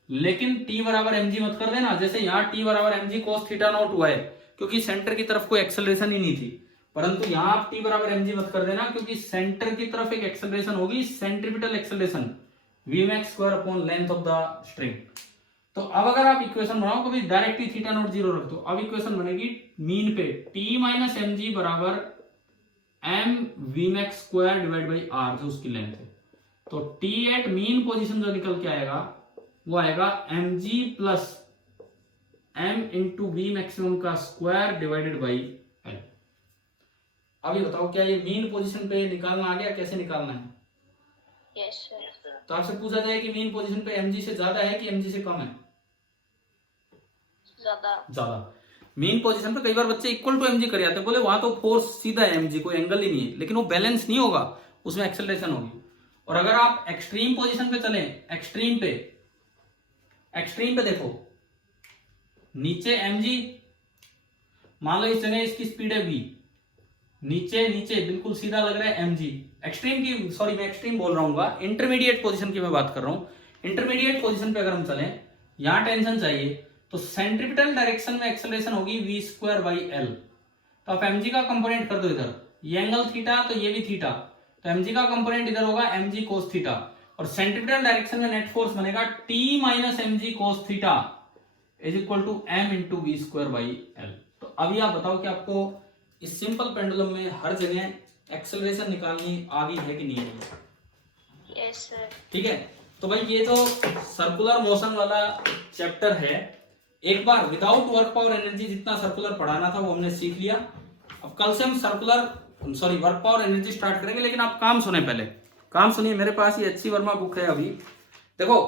लेकिन T बराबर mg मत कर देना, जैसे यहां T बराबर mg कोस थीटा नोट हुआ है क्योंकि सेंटर की तरफ कोई एक्सेलरेशन ही नहीं थी। परंतु यहां आप T बराबर mg मत कर देना क्योंकि सेंटर की तरफ एक एक्सेलरेशन होगी, centripetal acceleration Vmax square upon length of the string. तो अब अगर आप इक्वेशन बनाओ, कभी डायरेक्टली थीटा नोट 0 रख दो। अब इक्वेशन बनेगी मीन पे T माइनस mg बराबर M V max square divide by R, जो उसकी लेंथ है। तो टी एट मीन पोजीशन जो निकल के आएगा वो आएगा M G plus M into V maximum का स्क्वायर डिवाइडेड बाई एल। अभी बताओ क्या ये मीन पोजीशन पे निकालना आ गया? कैसे निकालना है? Yes, sir. तो आपसे पूछा जाए कि मीन पोजीशन पे एम जी से ज्यादा है कि एम जी से कम है? ज्यादा। मीन पोजीशन पे कई बार बच्चे इक्वल टू एमजी कर जाते हैं, बोले वहां तो फोर्स सीधा है एमजी, कोई एंगल ही नहीं है, लेकिन वो बैलेंस नहीं होगा, उसमें एक्सेलरेशन होगी। और अगर आप एक्सट्रीम पोजीशन पे चलें, एक्सट्रीम पे देखो, नीचे एमजी, मान लो इस जगह इसकी स्पीड है वी, नीचे बिल्कुल सीधा लग रहा है एमजी। एक्सट्रीम की, सॉरी मैं एक्सट्रीम बोल रहा हूँ, इंटरमीडिएट पोजीशन की मैं बात कर रहा हूँ। इंटरमीडिएट पोजीशन पे अगर हम चलें, यहां टेंशन चाहिए, तो सेंट्रीपिटल डायरेक्शन में एक्सेलरेशन होगी वी स्क्वायर बाई एल। तो आप एमजी का कंपोनेंट कर दो इधर, ये एंगल थीटा तो ये भी थीटा, तो एमजी का कंपोनेंट इधर होगा एमजी कोस थीटा, और सेंट्रीपिटल डायरेक्शन में नेट फोर्स बनेगा T minus MG cos theta is equal to M into V square by L. तो अभी आप बताओ कि आपको इस सिंपल पेंडुलम में हर जगह एक्सेलरेशन निकालनी आ गई है कि नहीं है? Yes, sir. ठीक है, तो भाई ये जो सर्कुलर मोशन वाला चैप्टर है, एक बार विदाउट वर्क पावर एनर्जी जितना सर्कुलर पढ़ाना था वो हमने सीख लिया। अब कल से हम वर्क पावर एनर्जी स्टार्ट करेंगे, लेकिन आप काम सुने, पहले काम सुनिए। मेरे पास ये अच्छी वर्मा बुक है अभी, देखो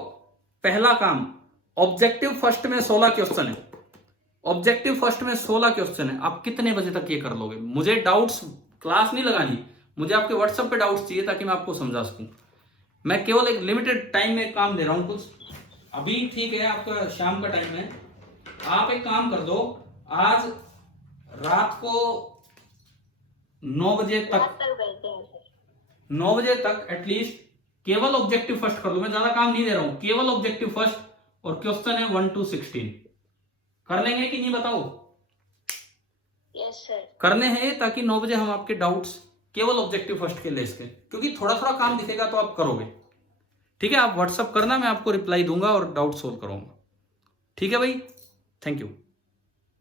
पहला काम, ऑब्जेक्टिव फर्स्ट में 16 क्वेश्चन है, ऑब्जेक्टिव फर्स्ट में 16 क्वेश्चन है। आप कितने बजे तक ये कर लोगे? मुझे डाउट्स, क्लास नहीं लगानी, मुझे आपके व्हाट्सएप पे डाउट्स चाहिए ताकि मैं आपको समझा सकूं। मैं केवल एक लिमिटेड टाइम में काम दे रहा हूं कुछ, अभी ठीक है आपका शाम का टाइम है, आप एक काम कर दो, आज रात को 9 बजे तक, 9 बजे तक एटलीस्ट केवल ऑब्जेक्टिव फर्स्ट कर लो। मैं ज्यादा काम नहीं दे रहा हूं, केवल ऑब्जेक्टिव फर्स्ट, और क्वेश्चन है 1 to 16। कर लेंगे कि नहीं बताओ? Yes, sir. करने हैं, ताकि 9 बजे हम आपके डाउट्स केवल ऑब्जेक्टिव फर्स्ट के ले सके, क्योंकि थोड़ा थोड़ा काम दिखेगा तो आप करोगे। ठीक है, आप व्हाट्सअप करना, मैं आपको रिप्लाई दूंगा और डाउट सोल्व करूंगा। ठीक है भाई, थैंक यू।